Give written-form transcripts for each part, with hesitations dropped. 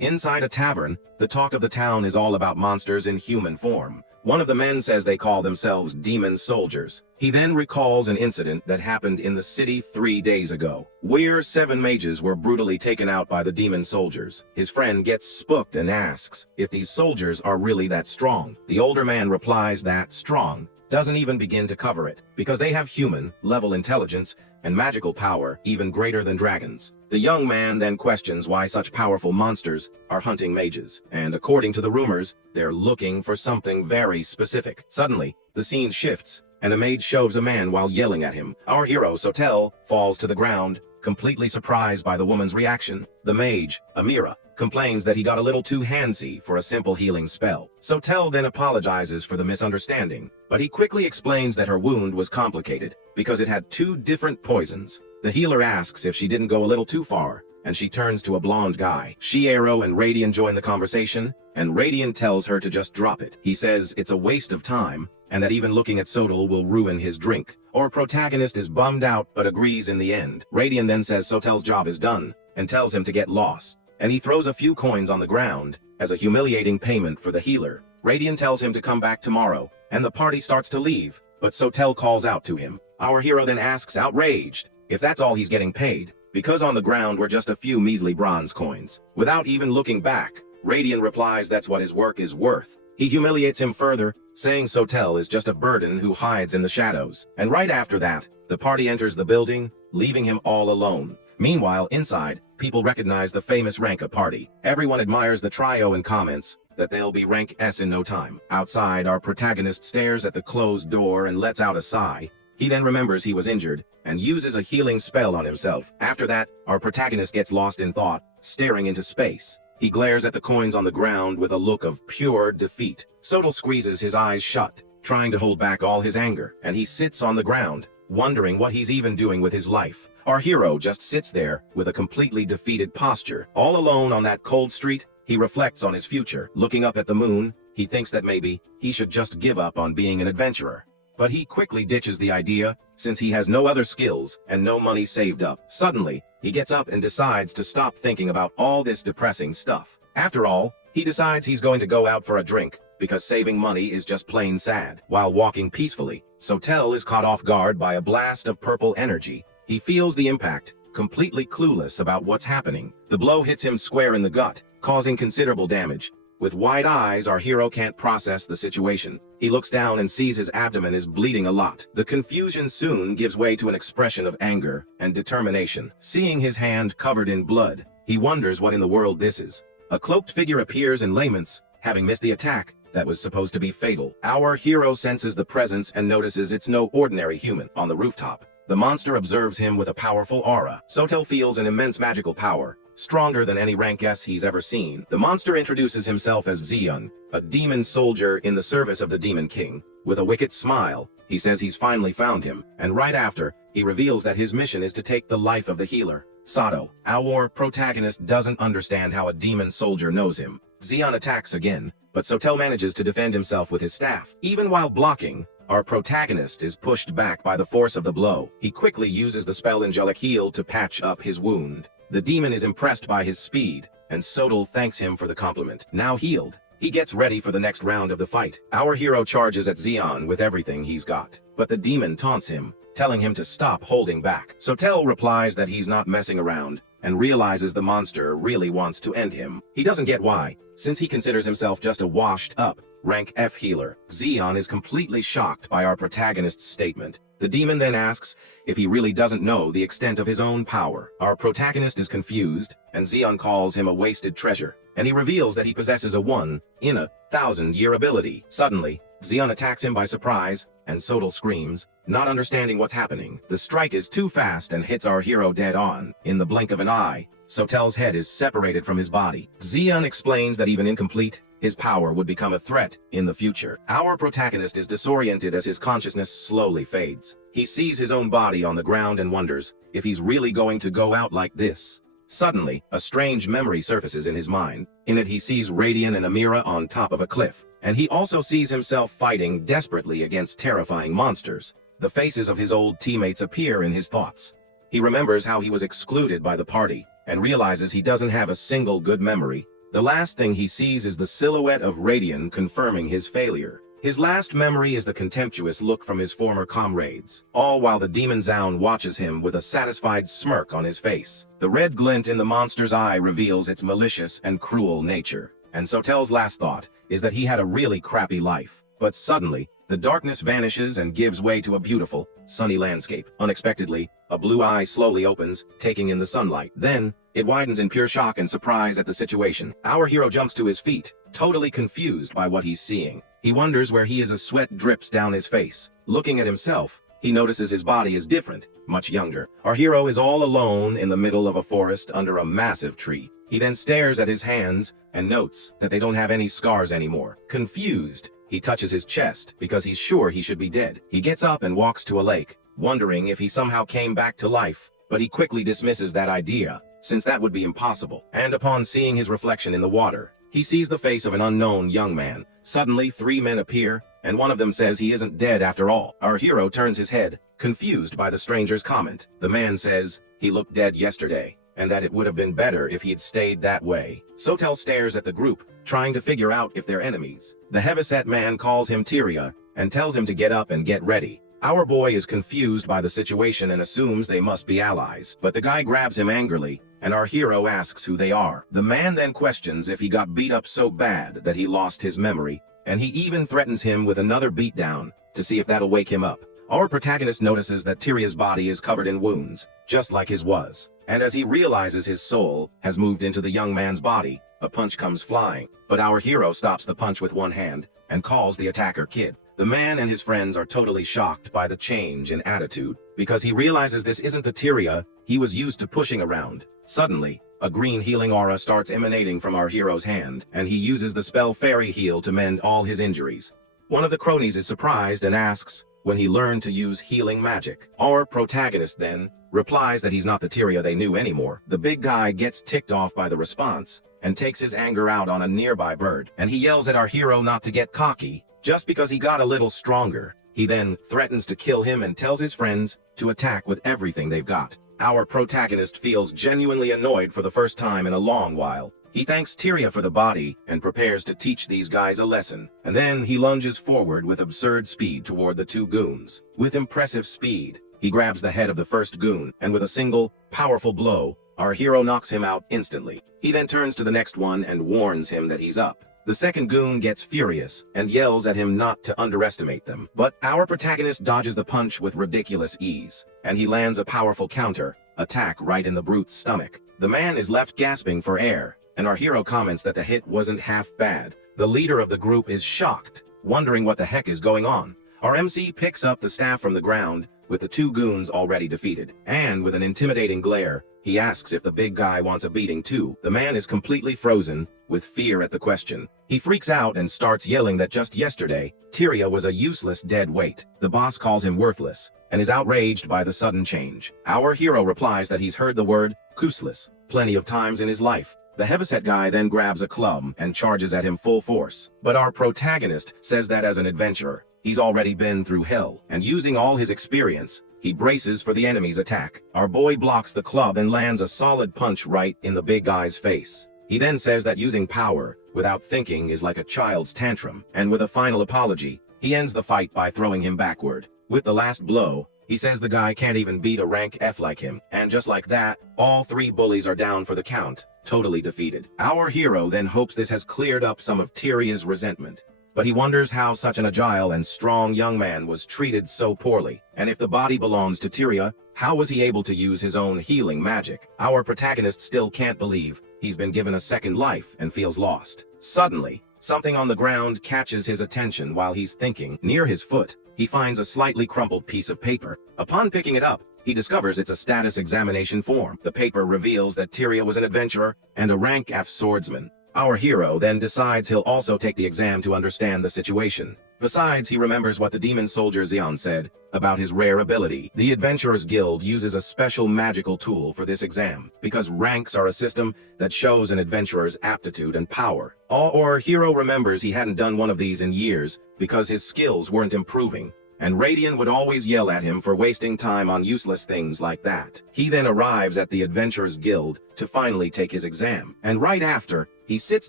Inside a tavern, the talk of the town is all about monsters in human form. One of the men says they call themselves demon soldiers. He then recalls an incident that happened in the city 3 days ago, where 7 mages were brutally taken out by the demon soldiers. His friend gets spooked and asks if these soldiers are really that strong. The older man replies that strong doesn't even begin to cover it, because they have human-level intelligence and magical power even greater than dragons. The young man then questions why such powerful monsters are hunting mages, and according to the rumors, they're looking for something very specific. Suddenly, the scene shifts, and a mage shoves a man while yelling at him. Our hero, Sotel, falls to the ground, completely surprised by the woman's reaction. The mage, Amira, complains that he got a little too handsy for a simple healing spell. Sotel then apologizes for the misunderstanding, but he quickly explains that her wound was complicated because it had 2 different poisons. The healer asks if she didn't go a little too far, and she turns to a blonde guy. Shiero and Radian join the conversation, and Radian tells her to just drop it. He says it's a waste of time, and that even looking at Sotel will ruin his drink. Our protagonist is bummed out but agrees in the end. Radian then says Sotel's job is done, and tells him to get lost, and he throws a few coins on the ground as a humiliating payment for the healer. Radian tells him to come back tomorrow, and the party starts to leave, but Sotel calls out to him. Our hero then asks, outraged, if that's all he's getting paid, because on the ground were just a few measly bronze coins. Without even looking back, Radian replies that's what his work is worth. He humiliates him further, saying Sotel is just a burden who hides in the shadows. And right after that, the party enters the building, leaving him all alone. Meanwhile, inside, people recognize the famous Ranka party. Everyone admires the trio and comments that they'll be rank S in no time. Outside, our protagonist stares at the closed door and lets out a sigh. He then remembers he was injured and uses a healing spell on himself. After that, our protagonist gets lost in thought, staring into space. He glares at the coins on the ground with a look of pure defeat. Sotel squeezes his eyes shut, trying to hold back all his anger, and he sits on the ground, wondering what he's even doing with his life. Our hero just sits there with a completely defeated posture. All alone on that cold street, he reflects on his future. Looking up at the moon, he thinks that maybe he should just give up on being an adventurer. But he quickly ditches the idea, since he has no other skills and no money saved up. Suddenly, he gets up and decides to stop thinking about all this depressing stuff. After all, he decides he's going to go out for a drink, because saving money is just plain sad. While walking peacefully, Sotel is caught off guard by a blast of purple energy. He feels the impact, completely clueless about what's happening. The blow hits him square in the gut, causing considerable damage. With wide eyes, our hero can't process the situation. He looks down and sees his abdomen is bleeding a lot. The confusion soon gives way to an expression of anger and determination. Seeing his hand covered in blood, he wonders what in the world this is. A cloaked figure appears and laments, having missed the attack that was supposed to be fatal. Our hero senses the presence and notices it's no ordinary human. On the rooftop, the monster observes him with a powerful aura. Sotel feels an immense magical power, stronger than any rank S he's ever seen. The monster introduces himself as Xion, a demon soldier in the service of the Demon King. With a wicked smile, he says he's finally found him, and right after, he reveals that his mission is to take the life of the healer, Sato. Our protagonist doesn't understand how a demon soldier knows him. Xion attacks again, but Sotel manages to defend himself with his staff. Even while blocking, our protagonist is pushed back by the force of the blow. He quickly uses the spell Angelic Heal to patch up his wound. The demon is impressed by his speed, and Sotel thanks him for the compliment. Now healed, he gets ready for the next round of the fight. Our hero charges at Xion with everything he's got, but the demon taunts him, telling him to stop holding back. Sotel replies that he's not messing around, and realizes the monster really wants to end him. He doesn't get why, since he considers himself just a washed-up, rank F healer. Xion is completely shocked by our protagonist's statement. The demon then asks if he really doesn't know the extent of his own power. Our protagonist is confused, and Xion calls him a wasted treasure, and he reveals that he possesses a 1 in a 1,000-year ability. Suddenly, Xion attacks him by surprise, and Sotel screams, not understanding what's happening. The strike is too fast and hits our hero dead on. In the blink of an eye, Sotel's head is separated from his body. Xion explains that even incomplete, his power would become a threat in the future. Our protagonist is disoriented as his consciousness slowly fades. He sees his own body on the ground and wonders if he's really going to go out like this. Suddenly, a strange memory surfaces in his mind. In it, he sees Radian and Amira on top of a cliff, and he also sees himself fighting desperately against terrifying monsters. The faces of his old teammates appear in his thoughts. He remembers how he was excluded by the party, and realizes he doesn't have a single good memory. The last thing he sees is the silhouette of Radian confirming his failure. His last memory is the contemptuous look from his former comrades, all while the demon Zaun watches him with a satisfied smirk on his face. The red glint in the monster's eye reveals its malicious and cruel nature, and Sotel's last thought is that he had a really crappy life. But suddenly, the darkness vanishes and gives way to a beautiful, sunny landscape. Unexpectedly, a blue eye slowly opens, taking in the sunlight. Then, it widens in pure shock and surprise at the situation. Our hero jumps to his feet, totally confused by what he's seeing. He wonders where he is as sweat drips down his face. Looking at himself, he notices his body is different, much younger. Our hero is all alone in the middle of a forest under a massive tree. He then stares at his hands and notes that they don't have any scars anymore. Confused, he touches his chest because he's sure he should be dead. He gets up and walks to a lake, wondering if he somehow came back to life, but he quickly dismisses that idea, since that would be impossible. And upon seeing his reflection in the water, he sees the face of an unknown young man. Suddenly, 3 men appear, and one of them says he isn't dead after all. Our hero turns his head, confused by the stranger's comment. The man says he looked dead yesterday, and that it would have been better if he'd stayed that way. Sotel stares at the group, trying to figure out if they're enemies. The heavyset man calls him Tyria, and tells him to get up and get ready. Our boy is confused by the situation and assumes they must be allies, but the guy grabs him angrily, and our hero asks who they are. The man then questions if he got beat up so bad that he lost his memory, and he even threatens him with another beatdown to see if that'll wake him up. Our protagonist notices that Tyria's body is covered in wounds, just like his was. And as he realizes his soul has moved into the young man's body, a punch comes flying. But our hero stops the punch with one hand and calls the attacker Kid. The man and his friends are totally shocked by the change in attitude, because he realizes this isn't the Tyria he was used to pushing around. Suddenly, a green healing aura starts emanating from our hero's hand, and he uses the spell Fairy Heal to mend all his injuries. One of the cronies is surprised and asks when he learned to use healing magic. Our protagonist then replies that he's not the Tyria they knew anymore. The big guy gets ticked off by the response and takes his anger out on a nearby bird, and he yells at our hero not to get cocky just because he got a little stronger. He then threatens to kill him and tells his friends to attack with everything they've got. Our protagonist feels genuinely annoyed for the first time in a long while. He thanks Tyria for the body and prepares to teach these guys a lesson. And then he lunges forward with absurd speed toward the 2 goons. With impressive speed, he grabs the head of the first goon, and with a single, powerful blow, our hero knocks him out instantly. He then turns to the next one and warns him that he's up. The second goon gets furious and yells at him not to underestimate them. But our protagonist dodges the punch with ridiculous ease, and he lands a powerful counter attack right in the brute's stomach. The man is left gasping for air, and our hero comments that the hit wasn't half bad. The leader of the group is shocked, wondering what the heck is going on. Our MC picks up the staff from the ground, with the 2 goons already defeated, and with an intimidating glare, he asks if the big guy wants a beating too. The man is completely frozen with fear at the question. He freaks out and starts yelling that just yesterday, Tyria was a useless dead weight. The boss calls him worthless and is outraged by the sudden change. Our hero replies that he's heard the word useless plenty of times in his life. The heavyset guy then grabs a club and charges at him full force. But our protagonist says that as an adventurer, he's already been through hell, and using all his experience, he braces for the enemy's attack. Our boy blocks the club and lands a solid punch right in the big guy's face. He then says that using power without thinking is like a child's tantrum, and with a final apology, he ends the fight by throwing him backward. With the last blow, he says the guy can't even beat a rank F like him, and just like that, all 3 bullies are down for the count, totally defeated. Our hero then hopes this has cleared up some of Tyria's resentment, but he wonders how such an agile and strong young man was treated so poorly, and if the body belongs to Tyria, how was he able to use his own healing magic? Our protagonist still can't believe he's been given a second life and feels lost. Suddenly, something on the ground catches his attention while he's thinking. Near his foot, he finds a slightly crumpled piece of paper. Upon picking it up, he discovers it's a status examination form. The paper reveals that Tyria was an adventurer and a rank F swordsman. Our hero then decides he'll also take the exam to understand the situation. Besides, he remembers what the demon soldier Xian said about his rare ability. The Adventurers Guild uses a special magical tool for this exam, because ranks are a system that shows an adventurer's aptitude and power. Our hero remembers he hadn't done one of these in years because his skills weren't improving, and Radian would always yell at him for wasting time on useless things like that. He then arrives at the Adventurers Guild to finally take his exam, and right after, He sits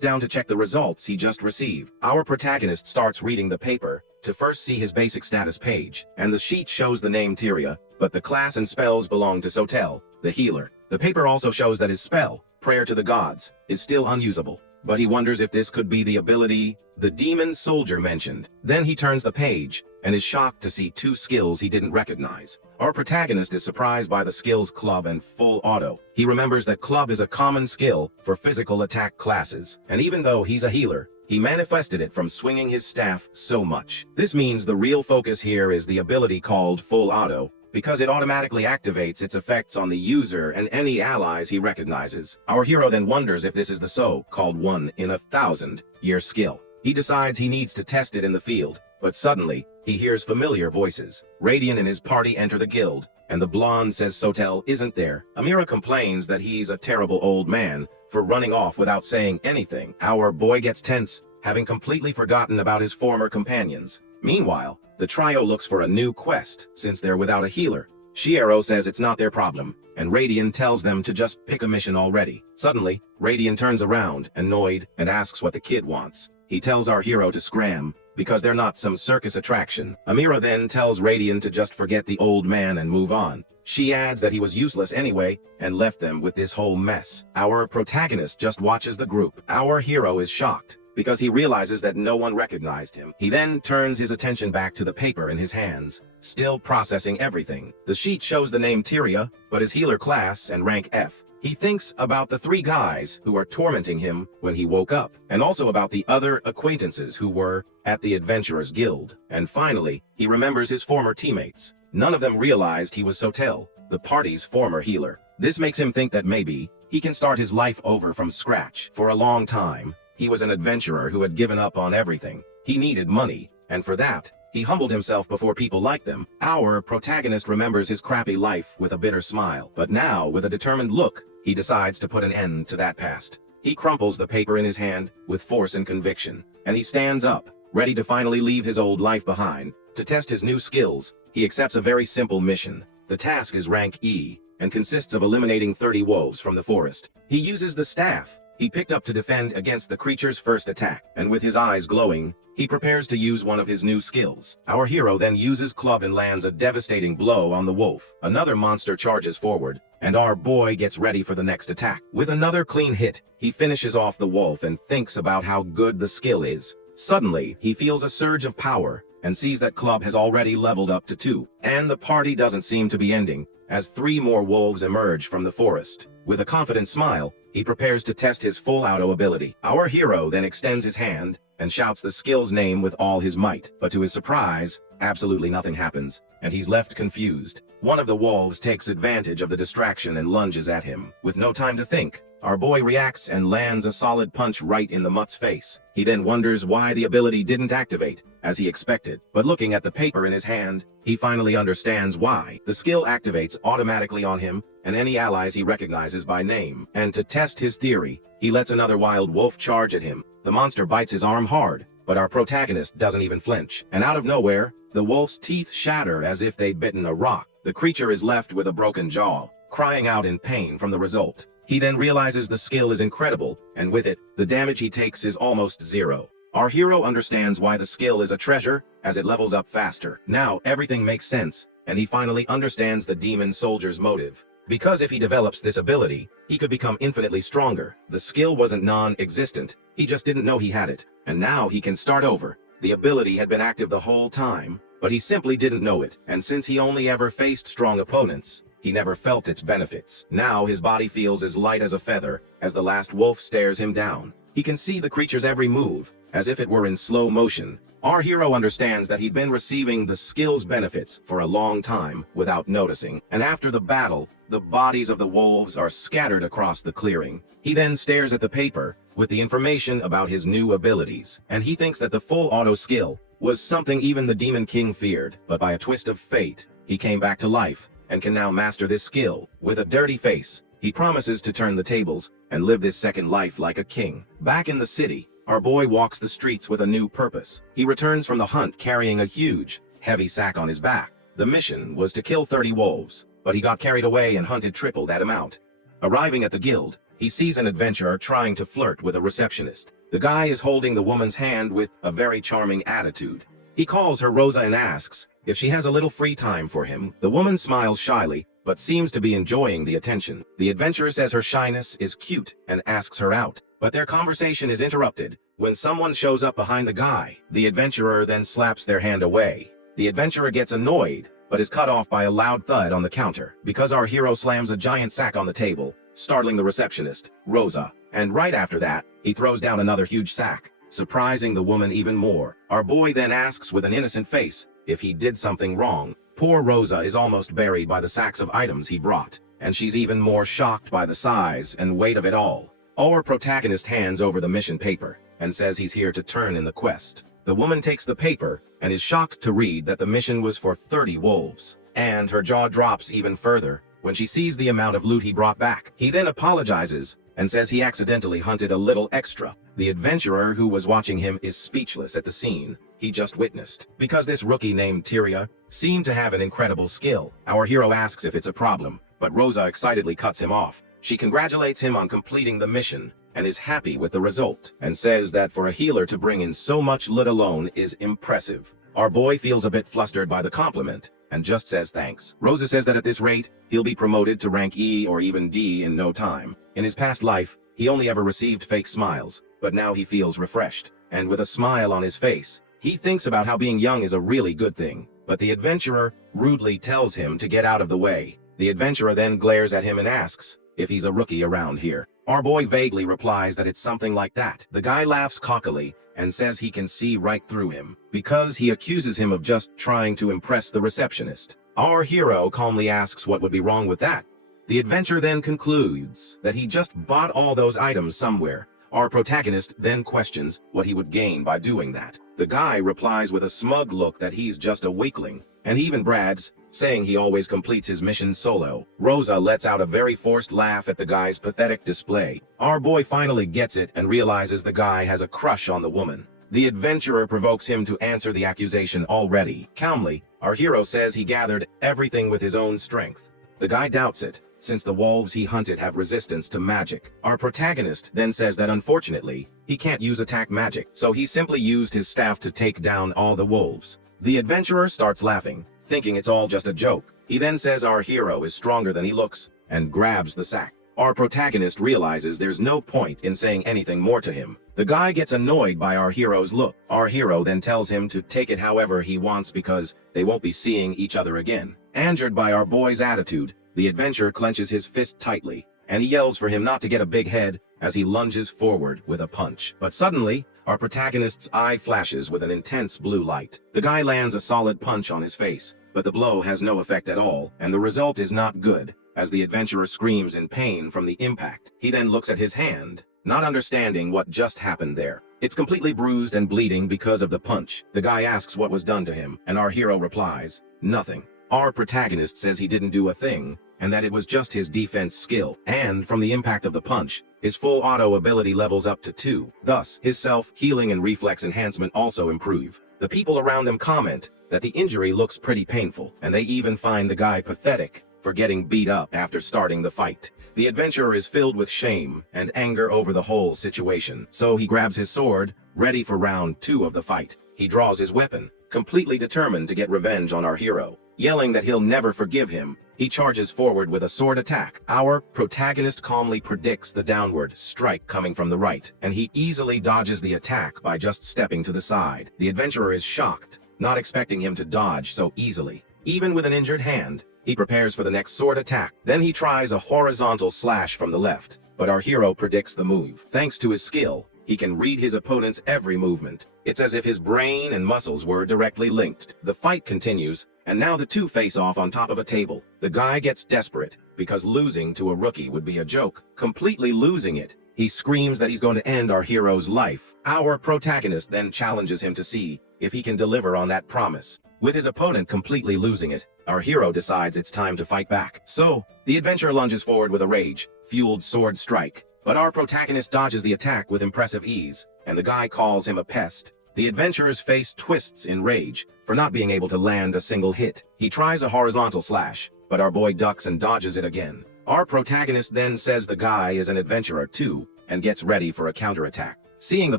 down to check the results he just received. Our protagonist starts reading the paper to first see his basic status page, and the sheet shows the name Tyria, but the class and spells belong to Sotel, the healer. The paper also shows that his spell, Prayer to the Gods, is still unusable, but he wonders if this could be the ability the demon soldier mentioned. Then he turns the page and is shocked to see two skills he didn't recognize. Our protagonist is surprised by the skills Club and Full Auto. He remembers that Club is a common skill for physical attack classes, and even though he's a healer, he manifested it from swinging his staff so much. This means the real focus here is the ability called Full Auto, because it automatically activates its effects on the user and any allies he recognizes. Our hero then wonders if this is the so-called 1-in-1,000-year skill. He decides he needs to test it in the field, but suddenly, he hears familiar voices. Radiant and his party enter the guild, and the blonde says Sotel isn't there. Amira complains that he's a terrible old man for running off without saying anything. Our boy gets tense, having completely forgotten about his former companions. Meanwhile, the trio looks for a new quest, since they're without a healer. Shiero says it's not their problem, and Radiant tells them to just pick a mission already. Suddenly, Radiant turns around, annoyed, and asks what the kid wants. He tells our hero to scram, because they're not some circus attraction. Amira then tells Radiant to just forget the old man and move on. She adds that he was useless anyway, and left them with this whole mess. Our protagonist just watches the group. Our hero is shocked, because he realizes that no one recognized him. He then turns his attention back to the paper in his hands, still processing everything. The sheet shows the name Tyria, but his healer class and rank F. He thinks about the three guys who are tormenting him when he woke up, and also about the other acquaintances who were at the Adventurers Guild. And finally, he remembers his former teammates. None of them realized he was Sotel, the party's former healer. This makes him think that maybe he can start his life over from scratch. For a long time, he was an adventurer who had given up on everything. He needed money, and for that, he humbled himself before people like them. Our protagonist remembers his crappy life with a bitter smile, but now, with a determined look, he decides to put an end to that past. He crumples the paper in his hand with force and conviction, and he stands up, ready to finally leave his old life behind. To test his new skills, he accepts a very simple mission. The task is rank E, and consists of eliminating 30 wolves from the forest. He uses the staff he picked up to defend against the creature's first attack, and with his eyes glowing, he prepares to use one of his new skills. Our hero then uses club and lands a devastating blow on the wolf. Another monster charges forward, and our boy gets ready for the next attack. With another clean hit, he finishes off the wolf and thinks about how good the skill is. Suddenly, he feels a surge of power, and sees that club has already leveled up to 2. And the party doesn't seem to be ending, as 3 more wolves emerge from the forest. With a confident smile, he prepares to test his full auto ability. Our hero then extends his hand and shouts the skill's name with all his might, but to his surprise, absolutely nothing happens, and he's left confused. One of the wolves takes advantage of the distraction and lunges at him. With no time to think, our boy reacts and lands a solid punch right in the mutt's face. He then wonders why the ability didn't activate, as he expected, but looking at the paper in his hand, he finally understands why. The skill activates automatically on him and any allies he recognizes by name. And to test his theory, he lets another wild wolf charge at him. The monster bites his arm hard, but our protagonist doesn't even flinch. And out of nowhere, the wolf's teeth shatter as if they'd bitten a rock. The creature is left with a broken jaw, crying out in pain from the result. He then realizes the skill is incredible, and with it, the damage he takes is almost 0. Our hero understands why the skill is a treasure, as it levels up faster. Now everything makes sense, and he finally understands the demon soldier's motive. Because if he develops this ability, he could become infinitely stronger. The skill wasn't non-existent, he just didn't know he had it. And now he can start over. The ability had been active the whole time, but he simply didn't know it. And since he only ever faced strong opponents, he never felt its benefits. Now his body feels as light as a feather as the last wolf stares him down. He can see the creature's every move, as if it were in slow motion. Our hero understands that he'd been receiving the skill's benefits for a long time without noticing. And after the battle, the bodies of the wolves are scattered across the clearing. He then stares at the paper with the information about his new abilities, and he thinks that the full auto skill was something even the Demon King feared. But by a twist of fate, he came back to life and can now master this skill. With a dirty face, he promises to turn the tables and live this second life like a king. Back in the city, our boy walks the streets with a new purpose. He returns from the hunt carrying a huge, heavy sack on his back. The mission was to kill 30 wolves, but he got carried away and hunted triple that amount. Arriving at the guild, he sees an adventurer trying to flirt with a receptionist. The guy is holding the woman's hand with a very charming attitude. He calls her Rosa and asks if she has a little free time for him. The woman smiles shyly, but seems to be enjoying the attention. The adventurer says her shyness is cute and asks her out, but their conversation is interrupted when someone shows up behind the guy. The adventurer then slaps their hand away. The adventurer gets annoyed, but is cut off by a loud thud on the counter, because our hero slams a giant sack on the table, startling the receptionist, Rosa, and right after that, he throws down another huge sack, surprising the woman even more. Our boy then asks with an innocent face if he did something wrong. Poor Rosa is almost buried by the sacks of items he brought, and she's even more shocked by the size and weight of it all. Our protagonist hands over the mission paper and says he's here to turn in the quest. The woman takes the paper and is shocked to read that the mission was for 30 wolves, and her jaw drops even further when she sees the amount of loot he brought back. He then apologizes and says he accidentally hunted a little extra. The adventurer who was watching him is speechless at the scene he just witnessed, because this rookie named Tyria seemed to have an incredible skill. Our hero asks if it's a problem, but Rosa excitedly cuts him off. She congratulates him on completing the mission and is happy with the result, and says that for a healer to bring in so much loot alone is impressive. Our boy feels a bit flustered by the compliment and just says thanks. Rosa says that at this rate, he'll be promoted to rank E or even D in no time. In his past life, he only ever received fake smiles, but now he feels refreshed, and with a smile on his face, he thinks about how being young is a really good thing. But the adventurer rudely tells him to get out of the way. The adventurer then glares at him and asks if he's a rookie around here. Our boy vaguely replies that it's something like that. The guy laughs cockily and says he can see right through him, because he accuses him of just trying to impress the receptionist. Our hero calmly asks what would be wrong with that. The adventurer then concludes that he just bought all those items somewhere. Our protagonist then questions what he would gain by doing that. The guy replies with a smug look that he's just a weakling, and he even brags, saying he always completes his missions solo. Rosa lets out a very forced laugh at the guy's pathetic display. Our boy finally gets it and realizes the guy has a crush on the woman. The adventurer provokes him to answer the accusation already. Calmly, our hero says he gathered everything with his own strength. The guy doubts it, since the wolves he hunted have resistance to magic. Our protagonist then says that unfortunately, he can't use attack magic, so he simply used his staff to take down all the wolves. The adventurer starts laughing, thinking it's all just a joke. He then says our hero is stronger than he looks, and grabs the sack. Our protagonist realizes there's no point in saying anything more to him. The guy gets annoyed by our hero's look. Our hero then tells him to take it however he wants because they won't be seeing each other again. Angered by our boy's attitude, the adventurer clenches his fist tightly, and he yells for him not to get a big head as he lunges forward with a punch. But suddenly, our protagonist's eye flashes with an intense blue light. The guy lands a solid punch on his face, but the blow has no effect at all, and the result is not good, as the adventurer screams in pain from the impact. He then looks at his hand, not understanding what just happened there. It's completely bruised and bleeding because of the punch. The guy asks what was done to him, and our hero replies, nothing. Our protagonist says he didn't do a thing, and that it was just his defense skill, and from the impact of the punch, his full auto ability levels up to 2. Thus, his self-healing and reflex enhancement also improve. The people around them comment that the injury looks pretty painful, and they even find the guy pathetic for getting beat up after starting the fight. The adventurer is filled with shame and anger over the whole situation, so he grabs his sword, ready for round 2 of the fight. He draws his weapon, completely determined to get revenge on our hero. Yelling that he'll never forgive him, he charges forward with a sword attack. Our protagonist calmly predicts the downward strike coming from the right, and he easily dodges the attack by just stepping to the side. The adventurer is shocked, not expecting him to dodge so easily. Even with an injured hand, he prepares for the next sword attack. Then he tries a horizontal slash from the left, but our hero predicts the move. Thanks to his skill, he can read his opponent's every movement. It's as if his brain and muscles were directly linked. The fight continues, and now the two face off on top of a table. The guy gets desperate, because losing to a rookie would be a joke. Completely losing it, he screams that he's going to end our hero's life. Our protagonist then challenges him to see if he can deliver on that promise. With his opponent completely losing it, our hero decides it's time to fight back. So, the adventurer lunges forward with a rage-fueled sword strike, but our protagonist dodges the attack with impressive ease, and the guy calls him a pest. The adventurer's face twists in rage for not being able to land a single hit. He tries a horizontal slash, but our boy ducks and dodges it again. Our protagonist then says the guy is an adventurer too, and gets ready for a counterattack. Seeing the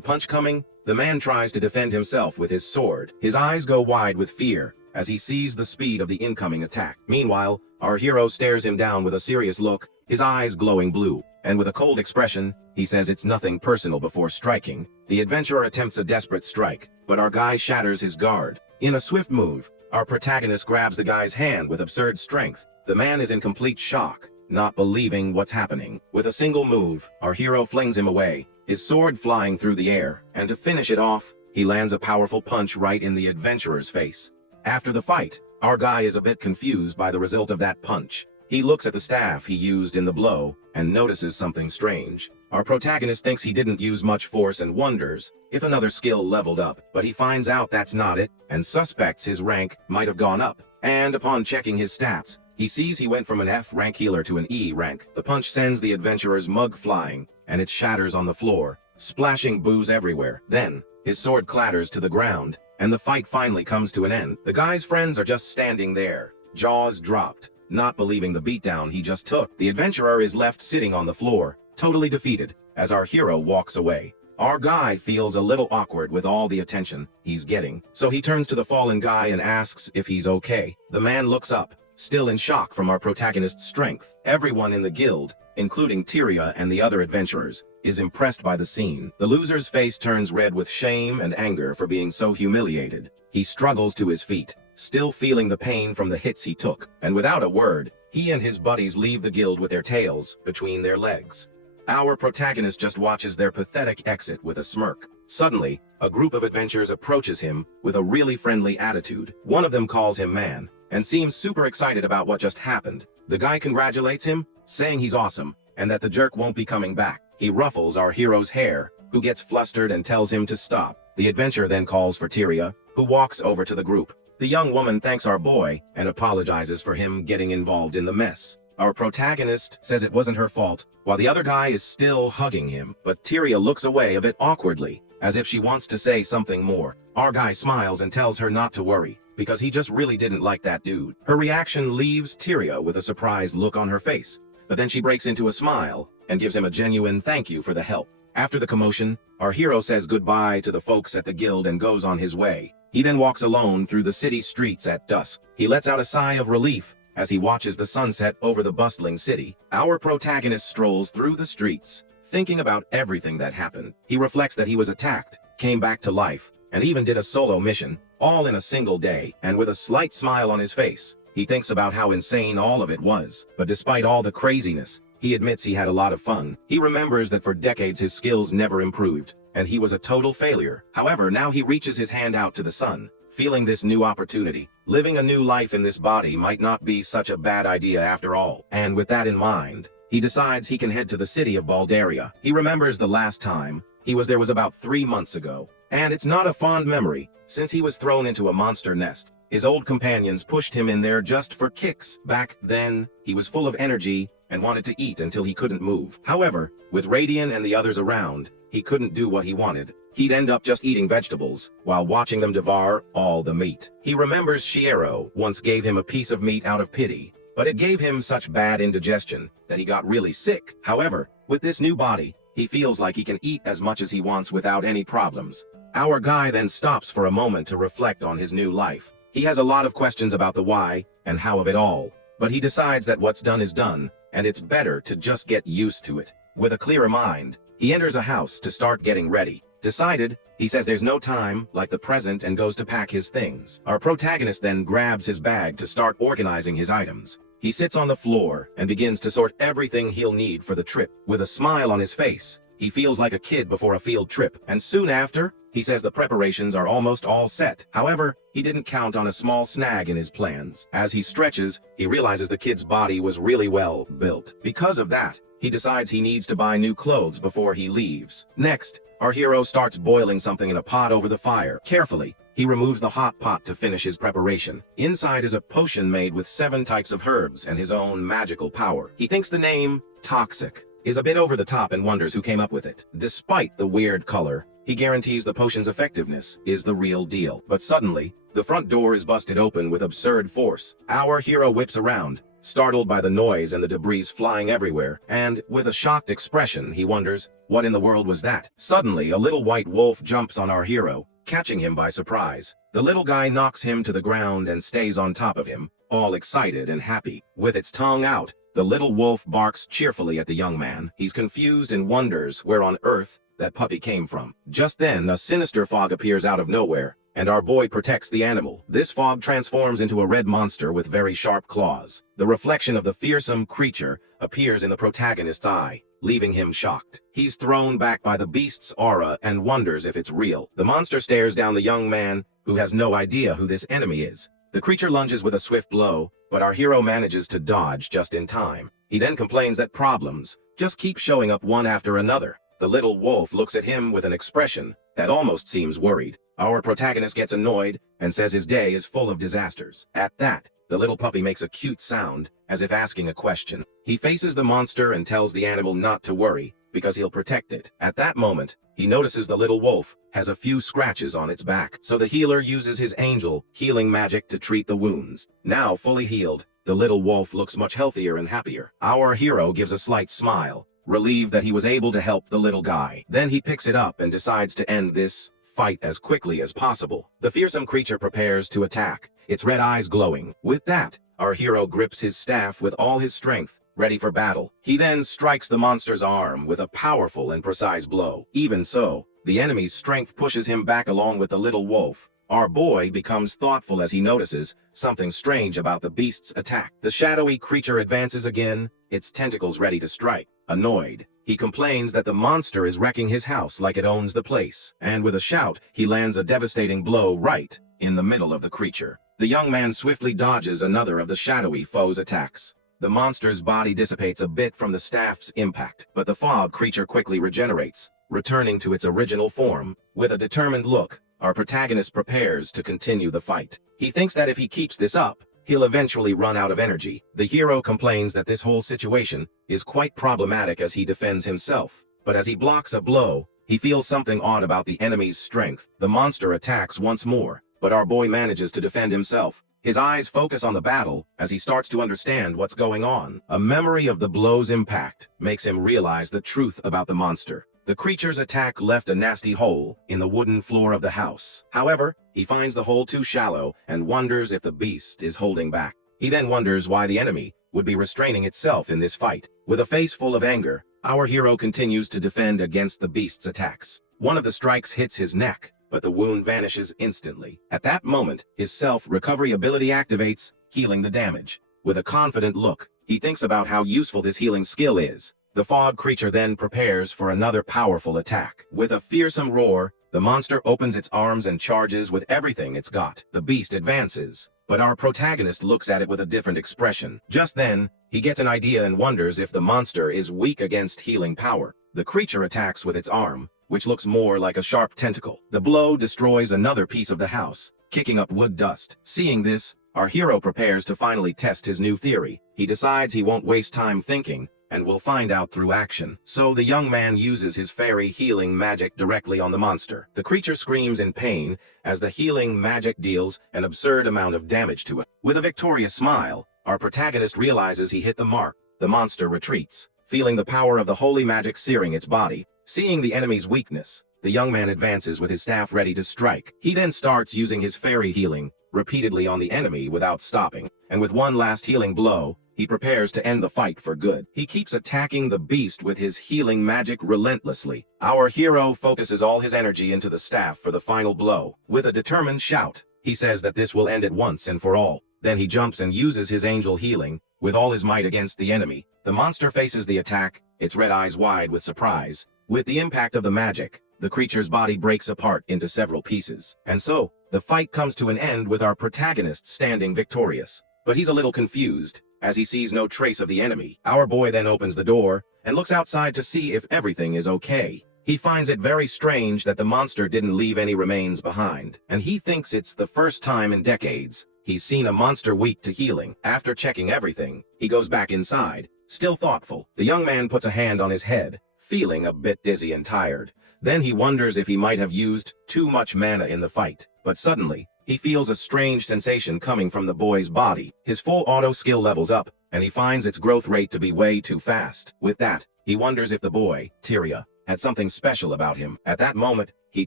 punch coming, the man tries to defend himself with his sword. His eyes go wide with fear as he sees the speed of the incoming attack. Meanwhile, our hero stares him down with a serious look, his eyes glowing blue, and with a cold expression, he says it's nothing personal before striking. The adventurer attempts a desperate strike, but our guy shatters his guard. In a swift move, our protagonist grabs the guy's hand with absurd strength. The man is in complete shock, not believing what's happening. With a single move, our hero flings him away, his sword flying through the air, and to finish it off, he lands a powerful punch right in the adventurer's face. After the fight, our guy is a bit confused by the result of that punch. He looks at the staff he used in the blow and notices something strange. Our protagonist thinks he didn't use much force and wonders if another skill leveled up, but he finds out that's not it and suspects his rank might have gone up. And upon checking his stats, he sees he went from an F rank healer to an E rank. The punch sends the adventurer's mug flying, and it shatters on the floor, splashing booze everywhere. Then, his sword clatters to the ground, and the fight finally comes to an end. The guy's friends are just standing there, jaws dropped, not believing the beatdown he just took. The adventurer is left sitting on the floor, totally defeated, as our hero walks away. Our guy feels a little awkward with all the attention he's getting, so he turns to the fallen guy and asks if he's okay. The man looks up, still in shock from our protagonist's strength. Everyone in the guild, including Tyria and the other adventurers, is impressed by the scene. The loser's face turns red with shame and anger for being so humiliated. He struggles to his feet, still feeling the pain from the hits he took, and without a word, he and his buddies leave the guild with their tails between their legs. Our protagonist just watches their pathetic exit with a smirk. Suddenly, a group of adventurers approaches him with a really friendly attitude. One of them calls him man, and seems super excited about what just happened. The guy congratulates him, saying he's awesome, and that the jerk won't be coming back. He ruffles our hero's hair, who gets flustered and tells him to stop. The adventurer then calls for Tyria, who walks over to the group. The young woman thanks our boy and apologizes for him getting involved in the mess. Our protagonist says it wasn't her fault, while the other guy is still hugging him, but Tyria looks away a bit awkwardly, as if she wants to say something more. Our guy smiles and tells her not to worry, because he just really didn't like that dude. Her reaction leaves Tyria with a surprised look on her face, but then she breaks into a smile and gives him a genuine thank you for the help. After the commotion, our hero says goodbye to the folks at the guild and goes on his way. He then walks alone through the city streets at dusk. He lets out a sigh of relief as he watches the sunset over the bustling city. Our protagonist strolls through the streets, thinking about everything that happened. He reflects that he was attacked, came back to life, and even did a solo mission, all in a single day, and with a slight smile on his face. He thinks about how insane all of it was, but despite all the craziness, he admits he had a lot of fun. He remembers that for decades his skills never improved, and he was a total failure. However, now he reaches his hand out to the sun, feeling this new opportunity. Living a new life in this body might not be such a bad idea after all. And with that in mind, he decides he can head to the city of Baldaria. He remembers the last time he was there was about 3 months ago, and it's not a fond memory, since he was thrown into a monster nest. His old companions pushed him in there just for kicks. Back then, he was full of energy and wanted to eat until he couldn't move. However, with Radian and the others around, he couldn't do what he wanted. He'd end up just eating vegetables, while watching them devour all the meat. He remembers Shiero once gave him a piece of meat out of pity, but it gave him such bad indigestion that he got really sick. However, with this new body, he feels like he can eat as much as he wants without any problems. Our guy then stops for a moment to reflect on his new life. He has a lot of questions about the why and how of it all, but he decides that what's done is done, and it's better to just get used to it. With a clearer mind, he enters a house to start getting ready. Decided, he says there's no time like the present and goes to pack his things. Our protagonist then grabs his bag to start organizing his items. He sits on the floor and begins to sort everything he'll need for the trip. With a smile on his face, he feels like a kid before a field trip, and soon after, he says the preparations are almost all set. However, he didn't count on a small snag in his plans. As he stretches, he realizes the kid's body was really well built. Because of that, he decides he needs to buy new clothes before he leaves. Next, our hero starts boiling something in a pot over the fire. Carefully, he removes the hot pot to finish his preparation. Inside is a potion made with 7 types of herbs and his own magical power. He thinks the name, Toxic, is a bit over the top and wonders who came up with it. Despite the weird color, he guarantees the potion's effectiveness is the real deal. But suddenly, the front door is busted open with absurd force. Our hero whips around, startled by the noise and the debris flying everywhere, and, with a shocked expression, he wonders, what in the world was that? Suddenly, a little white wolf jumps on our hero, catching him by surprise. The little guy knocks him to the ground and stays on top of him, all excited and happy. With its tongue out, the little wolf barks cheerfully at the young man. He's confused and wonders where on earth that puppy came from. Just then, a sinister fog appears out of nowhere, and our boy protects the animal. This fog transforms into a red monster with very sharp claws. The reflection of the fearsome creature appears in the protagonist's eye, leaving him shocked. He's thrown back by the beast's aura and wonders if it's real. The monster stares down the young man, who has no idea who this enemy is. The creature lunges with a swift blow, but our hero manages to dodge just in time. He then complains that problems just keep showing up one after another. The little wolf looks at him with an expression that almost seems worried. Our protagonist gets annoyed and says his day is full of disasters. At that, the little puppy makes a cute sound, as if asking a question. He faces the monster and tells the animal not to worry, because he'll protect it. At that moment, he notices the little wolf has a few scratches on its back, so the healer uses his angel healing magic to treat the wounds. Now fully healed, the little wolf looks much healthier and happier. Our hero gives a slight smile, relieved that he was able to help the little guy. Then he picks it up and decides to end this fight as quickly as possible. The fearsome creature prepares to attack, its red eyes glowing. With that, our hero grips his staff with all his strength, ready for battle. He then strikes the monster's arm with a powerful and precise blow. Even so, the enemy's strength pushes him back along with the little wolf. Our boy becomes thoughtful as he notices something strange about the beast's attack. The shadowy creature advances again, its tentacles ready to strike. Annoyed, he complains that the monster is wrecking his house like it owns the place, and with a shout, he lands a devastating blow right in the middle of the creature. The young man swiftly dodges another of the shadowy foe's attacks. The monster's body dissipates a bit from the staff's impact, but the fog creature quickly regenerates, returning to its original form. With a determined look, our protagonist prepares to continue the fight. He thinks that if he keeps this up, he'll eventually run out of energy. The hero complains that this whole situation is quite problematic as he defends himself, but as he blocks a blow, he feels something odd about the enemy's strength. The monster attacks once more, but our boy manages to defend himself. His eyes focus on the battle as he starts to understand what's going on. A memory of the blow's impact makes him realize the truth about the monster. The creature's attack left a nasty hole in the wooden floor of the house. However, he finds the hole too shallow and wonders if the beast is holding back. He then wonders why the enemy would be restraining itself in this fight. With a face full of anger, our hero continues to defend against the beast's attacks. One of the strikes hits his neck, but the wound vanishes instantly. At that moment, his self-recovery ability activates, healing the damage. With a confident look, he thinks about how useful this healing skill is. The fog creature then prepares for another powerful attack. With a fearsome roar, the monster opens its arms and charges with everything it's got. The beast advances, but our protagonist looks at it with a different expression. Just then, he gets an idea and wonders if the monster is weak against healing power. The creature attacks with its arm, which looks more like a sharp tentacle. The blow destroys another piece of the house, kicking up wood dust. Seeing this, our hero prepares to finally test his new theory. He decides he won't waste time thinking, and will find out through action. So the young man uses his fairy healing magic directly on the monster. The creature screams in pain as the healing magic deals an absurd amount of damage to it. With a victorious smile, our protagonist realizes he hit the mark. The monster retreats, feeling the power of the holy magic searing its body. Seeing the enemy's weakness, the young man advances with his staff ready to strike. He then starts using his fairy healing repeatedly on the enemy without stopping, and with one last healing blow, he prepares to end the fight for good. He keeps attacking the beast with his healing magic relentlessly. Our hero focuses all his energy into the staff for the final blow. With a determined shout, he says that this will end it once and for all. Then he jumps and uses his angel healing with all his might against the enemy. The monster faces the attack, its red eyes wide with surprise. With the impact of the magic, the creature's body breaks apart into several pieces. And so, the fight comes to an end with our protagonist standing victorious. But he's a little confused, as he sees no trace of the enemy. Our boy then opens the door and looks outside to see if everything is okay. He finds it very strange that the monster didn't leave any remains behind, and he thinks it's the first time in decades he's seen a monster weak to healing. After checking everything, he goes back inside, still thoughtful. The young man puts a hand on his head, feeling a bit dizzy and tired. Then he wonders if he might have used too much mana in the fight. But suddenly, he feels a strange sensation coming from the boy's body. His full auto skill levels up, and he finds its growth rate to be way too fast. With that, he wonders if the boy, Tyria, had something special about him. At that moment, he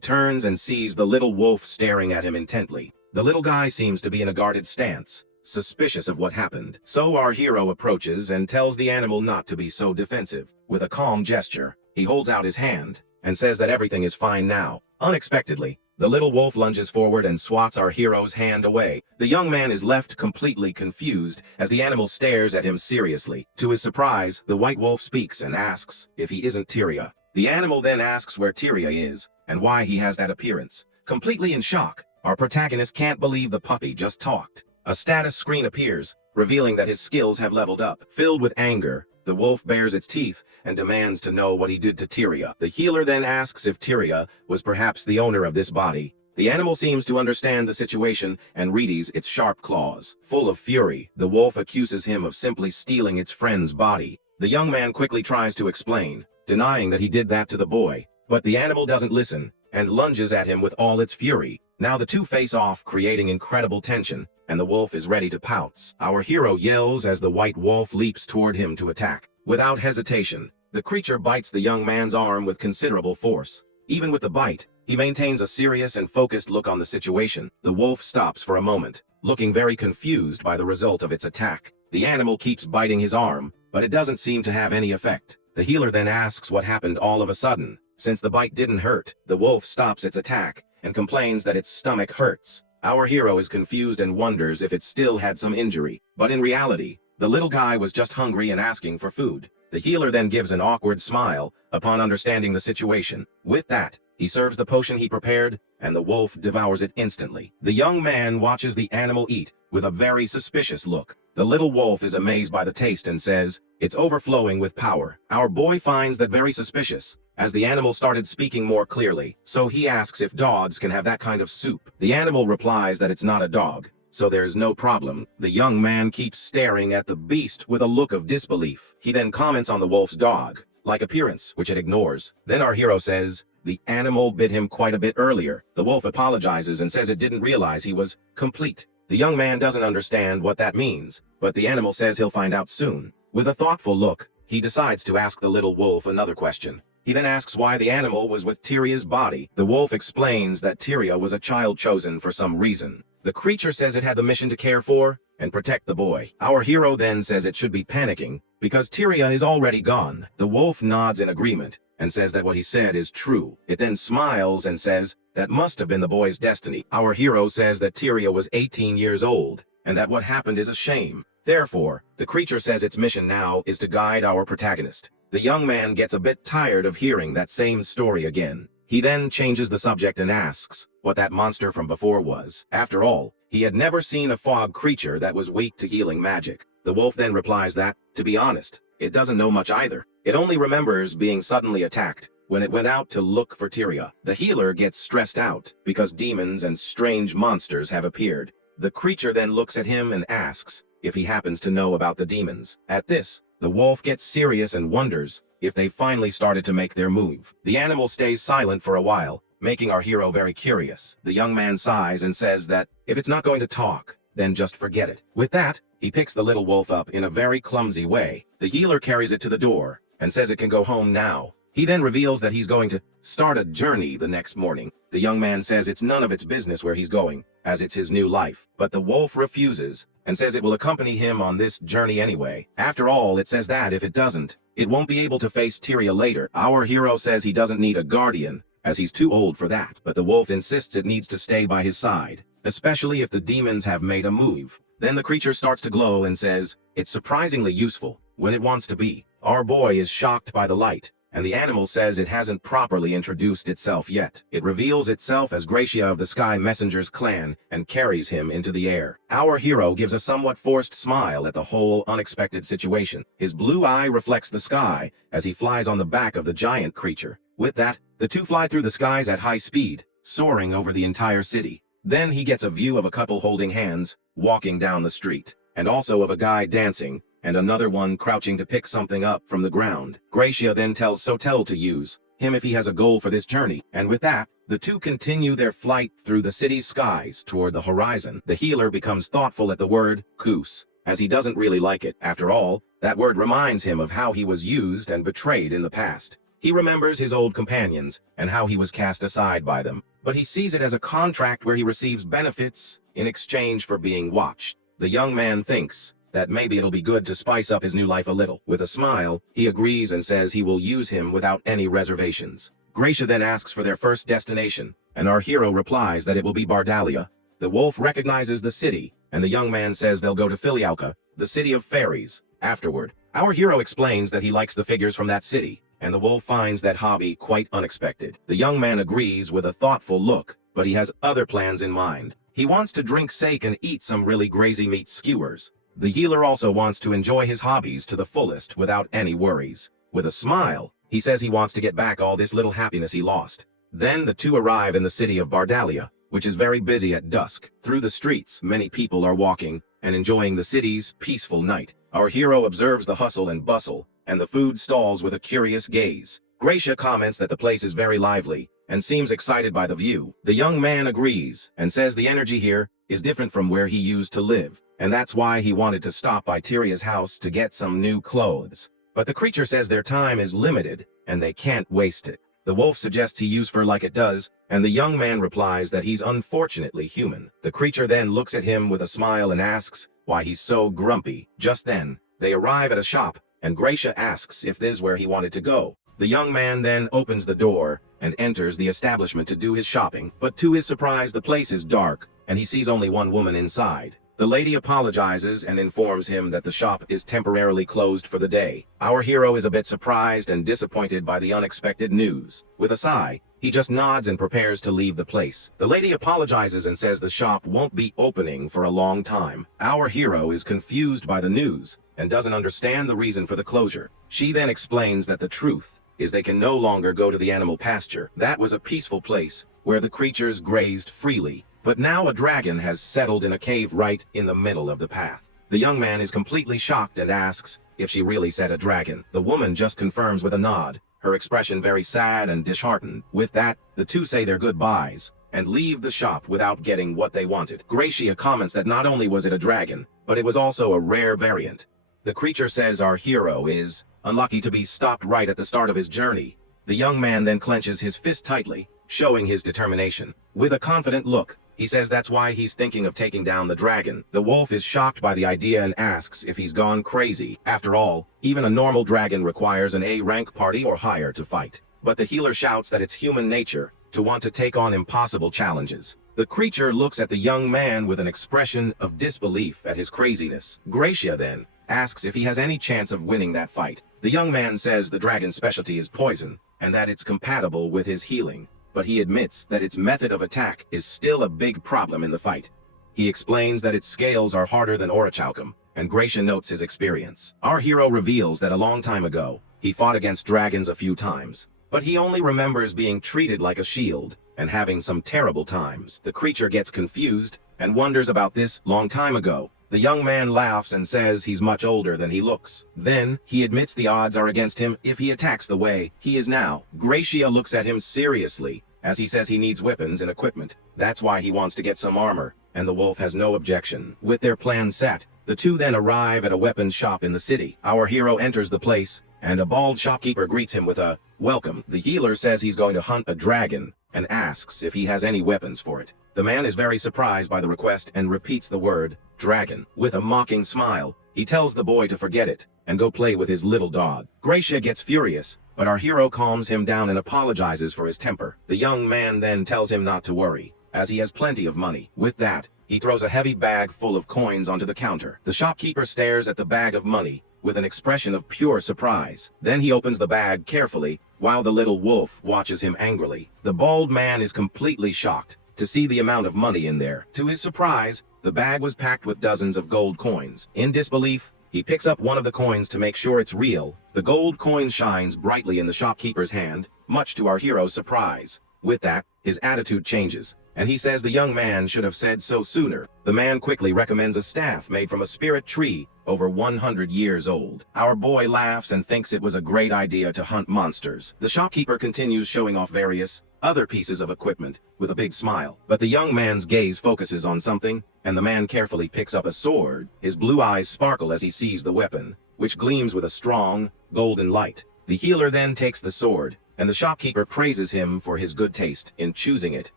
turns and sees the little wolf staring at him intently. The little guy seems to be in a guarded stance, suspicious of what happened. So our hero approaches and tells the animal not to be so defensive. With a calm gesture, he holds out his hand and says that everything is fine now. Unexpectedly, the little wolf lunges forward and swats our hero's hand away. The young man is left completely confused as the animal stares at him seriously. To his surprise, the white wolf speaks and asks if he isn't Tyria. The animal then asks where Tyria is and why he has that appearance. Completely in shock, our protagonist can't believe the puppy just talked. A status screen appears, revealing that his skills have leveled up. Filled with anger, the wolf bares its teeth and demands to know what he did to Tyria. The healer then asks if Tyria was perhaps the owner of this body. The animal seems to understand the situation and readies its sharp claws. Full of fury, the wolf accuses him of simply stealing its friend's body. The young man quickly tries to explain, denying that he did that to the boy, but the animal doesn't listen and lunges at him with all its fury. Now the two face off, creating incredible tension, and the wolf is ready to pounce. Our hero yells as the white wolf leaps toward him to attack. Without hesitation, the creature bites the young man's arm with considerable force. Even with the bite, he maintains a serious and focused look on the situation. The wolf stops for a moment, looking very confused by the result of its attack. The animal keeps biting his arm, but it doesn't seem to have any effect. The healer then asks what happened all of a sudden. Since the bite didn't hurt, the wolf stops its attack and complains that its stomach hurts. Our hero is confused and wonders if it still had some injury, but in reality, the little guy was just hungry and asking for food. The healer then gives an awkward smile upon understanding the situation. With that, he serves the potion he prepared, and the wolf devours it instantly. The young man watches the animal eat with a very suspicious look. The little wolf is amazed by the taste and says, "It's overflowing with power." Our boy finds that very suspicious, as the animal started speaking more clearly, so he asks if dogs can have that kind of soup. The animal replies that it's not a dog, so there's no problem. The young man keeps staring at the beast with a look of disbelief. He then comments on the wolf's dog-like appearance, which it ignores. Then our hero says, the animal bit him quite a bit earlier. The wolf apologizes and says it didn't realize he was complete. The young man doesn't understand what that means, but the animal says he'll find out soon. With a thoughtful look, he decides to ask the little wolf another question. He then asks why the animal was with Tyria's body. The wolf explains that Tyria was a child chosen for some reason. The creature says it had the mission to care for and protect the boy. Our hero then says it should be panicking because Tyria is already gone. The wolf nods in agreement and says that what he said is true. It then smiles and says that must have been the boy's destiny. Our hero says that Tyria was 18 years old and that what happened is a shame. Therefore, the creature says its mission now is to guide our protagonist. The young man gets a bit tired of hearing that same story again. He then changes the subject and asks what that monster from before was. After all, he had never seen a fog creature that was weak to healing magic. The wolf then replies that, to be honest, it doesn't know much either. It only remembers being suddenly attacked when it went out to look for Tyria. The healer gets stressed out because demons and strange monsters have appeared. The creature then looks at him and asks if he happens to know about the demons. At this, the wolf gets serious and wonders if they finally started to make their move. The animal stays silent for a while, making our hero very curious. The young man sighs and says that if it's not going to talk, then just forget it. With that, he picks the little wolf up in a very clumsy way. The healer carries it to the door and says it can go home now. He then reveals that he's going to start a journey the next morning. The young man says it's none of its business where he's going, as it's his new life. But the wolf refuses and says it will accompany him on this journey anyway. After all, it says that if it doesn't, it won't be able to face Tyria later. Our hero says he doesn't need a guardian, as he's too old for that. But the wolf insists it needs to stay by his side, especially if the demons have made a move. Then the creature starts to glow and says it's surprisingly useful when it wants to be. Our boy is shocked by the light, and the animal says it hasn't properly introduced itself yet. It reveals itself as Gracia of the Sky Messenger's clan and carries him into the air. Our hero gives a somewhat forced smile at the whole unexpected situation. His blue eye reflects the sky as he flies on the back of the giant creature. With that, the two fly through the skies at high speed, soaring over the entire city. Then he gets a view of a couple holding hands, walking down the street, and also of a guy dancing, and another one crouching to pick something up from the ground. Gracia then tells Sotel to use him if he has a goal for this journey, and with that, the two continue their flight through the city's skies toward the horizon. The healer becomes thoughtful at the word Koos, as he doesn't really like it. After all, that word reminds him of how he was used and betrayed in the past. He remembers his old companions and how he was cast aside by them, but he sees it as a contract where he receives benefits in exchange for being watched. The young man thinks that maybe it'll be good to spice up his new life a little. With a smile, he agrees and says he will use him without any reservations. Gracia then asks for their first destination, and our hero replies that it will be Bardalia. The wolf recognizes the city, and the young man says they'll go to Filialka, the city of fairies. Afterward, our hero explains that he likes the figures from that city, and the wolf finds that hobby quite unexpected. The young man agrees with a thoughtful look, but he has other plans in mind. He wants to drink sake and eat some really grazy meat skewers. The healer also wants to enjoy his hobbies to the fullest without any worries. With a smile, he says he wants to get back all this little happiness he lost. Then the two arrive in the city of Bardalia, which is very busy at dusk. Through the streets, many people are walking and enjoying the city's peaceful night. Our hero observes the hustle and bustle and the food stalls with a curious gaze. Gracia comments that the place is very lively and seems excited by the view. The young man agrees and says the energy here is different from where he used to live, and that's why he wanted to stop by Tyria's house to get some new clothes. But the creature says their time is limited and they can't waste it. The wolf suggests he use fur like it does, and the young man replies that he's unfortunately human. The creature then looks at him with a smile and asks why he's so grumpy. Just then, they arrive at a shop, and Gracia asks if this is where he wanted to go. The young man then opens the door and enters the establishment to do his shopping, but to his surprise the place is dark, and he sees only one woman inside. The lady apologizes and informs him that the shop is temporarily closed for the day. Our hero is a bit surprised and disappointed by the unexpected news. With a sigh, he just nods and prepares to leave the place. The lady apologizes and says the shop won't be opening for a long time. Our hero is confused by the news and doesn't understand the reason for the closure. She then explains that the truth is they can no longer go to the animal pasture. That was a peaceful place where the creatures grazed freely. But now a dragon has settled in a cave right in the middle of the path. The young man is completely shocked and asks if she really said a dragon. The woman just confirms with a nod, her expression very sad and disheartened. With that, the two say their goodbyes and leave the shop without getting what they wanted. Gracia comments that not only was it a dragon, but it was also a rare variant. The creature says our hero is unlucky to be stopped right at the start of his journey. The young man then clenches his fist tightly, showing his determination. With a confident look, he says that's why he's thinking of taking down the dragon. The wolf is shocked by the idea and asks if he's gone crazy. After all, even a normal dragon requires an A-rank party or higher to fight. But the healer shouts that it's human nature to want to take on impossible challenges. The creature looks at the young man with an expression of disbelief at his craziness. Gracia then asks if he has any chance of winning that fight. The young man says the dragon's specialty is poison and that it's compatible with his healing, but he admits that its method of attack is still a big problem in the fight. He explains that its scales are harder than orichalcum, and Gracia notes his experience. Our hero reveals that a long time ago, he fought against dragons a few times, but he only remembers being treated like a shield and having some terrible times. The creature gets confused and wonders about this long time ago. The young man laughs and says he's much older than he looks. Then, he admits the odds are against him if he attacks the way he is now. Gracia looks at him seriously, as he says he needs weapons and equipment. That's why he wants to get some armor, and the wolf has no objection. With their plan set, the two then arrive at a weapons shop in the city. Our hero enters the place, and a bald shopkeeper greets him with a welcome. The healer says he's going to hunt a dragon, and asks if he has any weapons for it. The man is very surprised by the request and repeats the word dragon. With a mocking smile, he tells the boy to forget it and go play with his little dog. Gracia gets furious, but our hero calms him down and apologizes for his temper. The young man then tells him not to worry, as he has plenty of money. With that, he throws a heavy bag full of coins onto the counter. The shopkeeper stares at the bag of money with an expression of pure surprise. Then he opens the bag carefully, while the little wolf watches him angrily. The bald man is completely shocked to see the amount of money in there. To his surprise, the bag was packed with dozens of gold coins. In disbelief, he picks up one of the coins to make sure it's real. The gold coin shines brightly in the shopkeeper's hand, much to our hero's surprise. With that, his attitude changes, and he says the young man should have said so sooner. The man quickly recommends a staff made from a spirit tree over 100 years old. Our boy laughs and thinks it was a great idea to hunt monsters. The shopkeeper continues showing off various other pieces of equipment with a big smile. But the young man's gaze focuses on something, and the man carefully picks up a sword. His blue eyes sparkle as he sees the weapon, which gleams with a strong, golden light. The healer then takes the sword, and the shopkeeper praises him for his good taste in choosing it.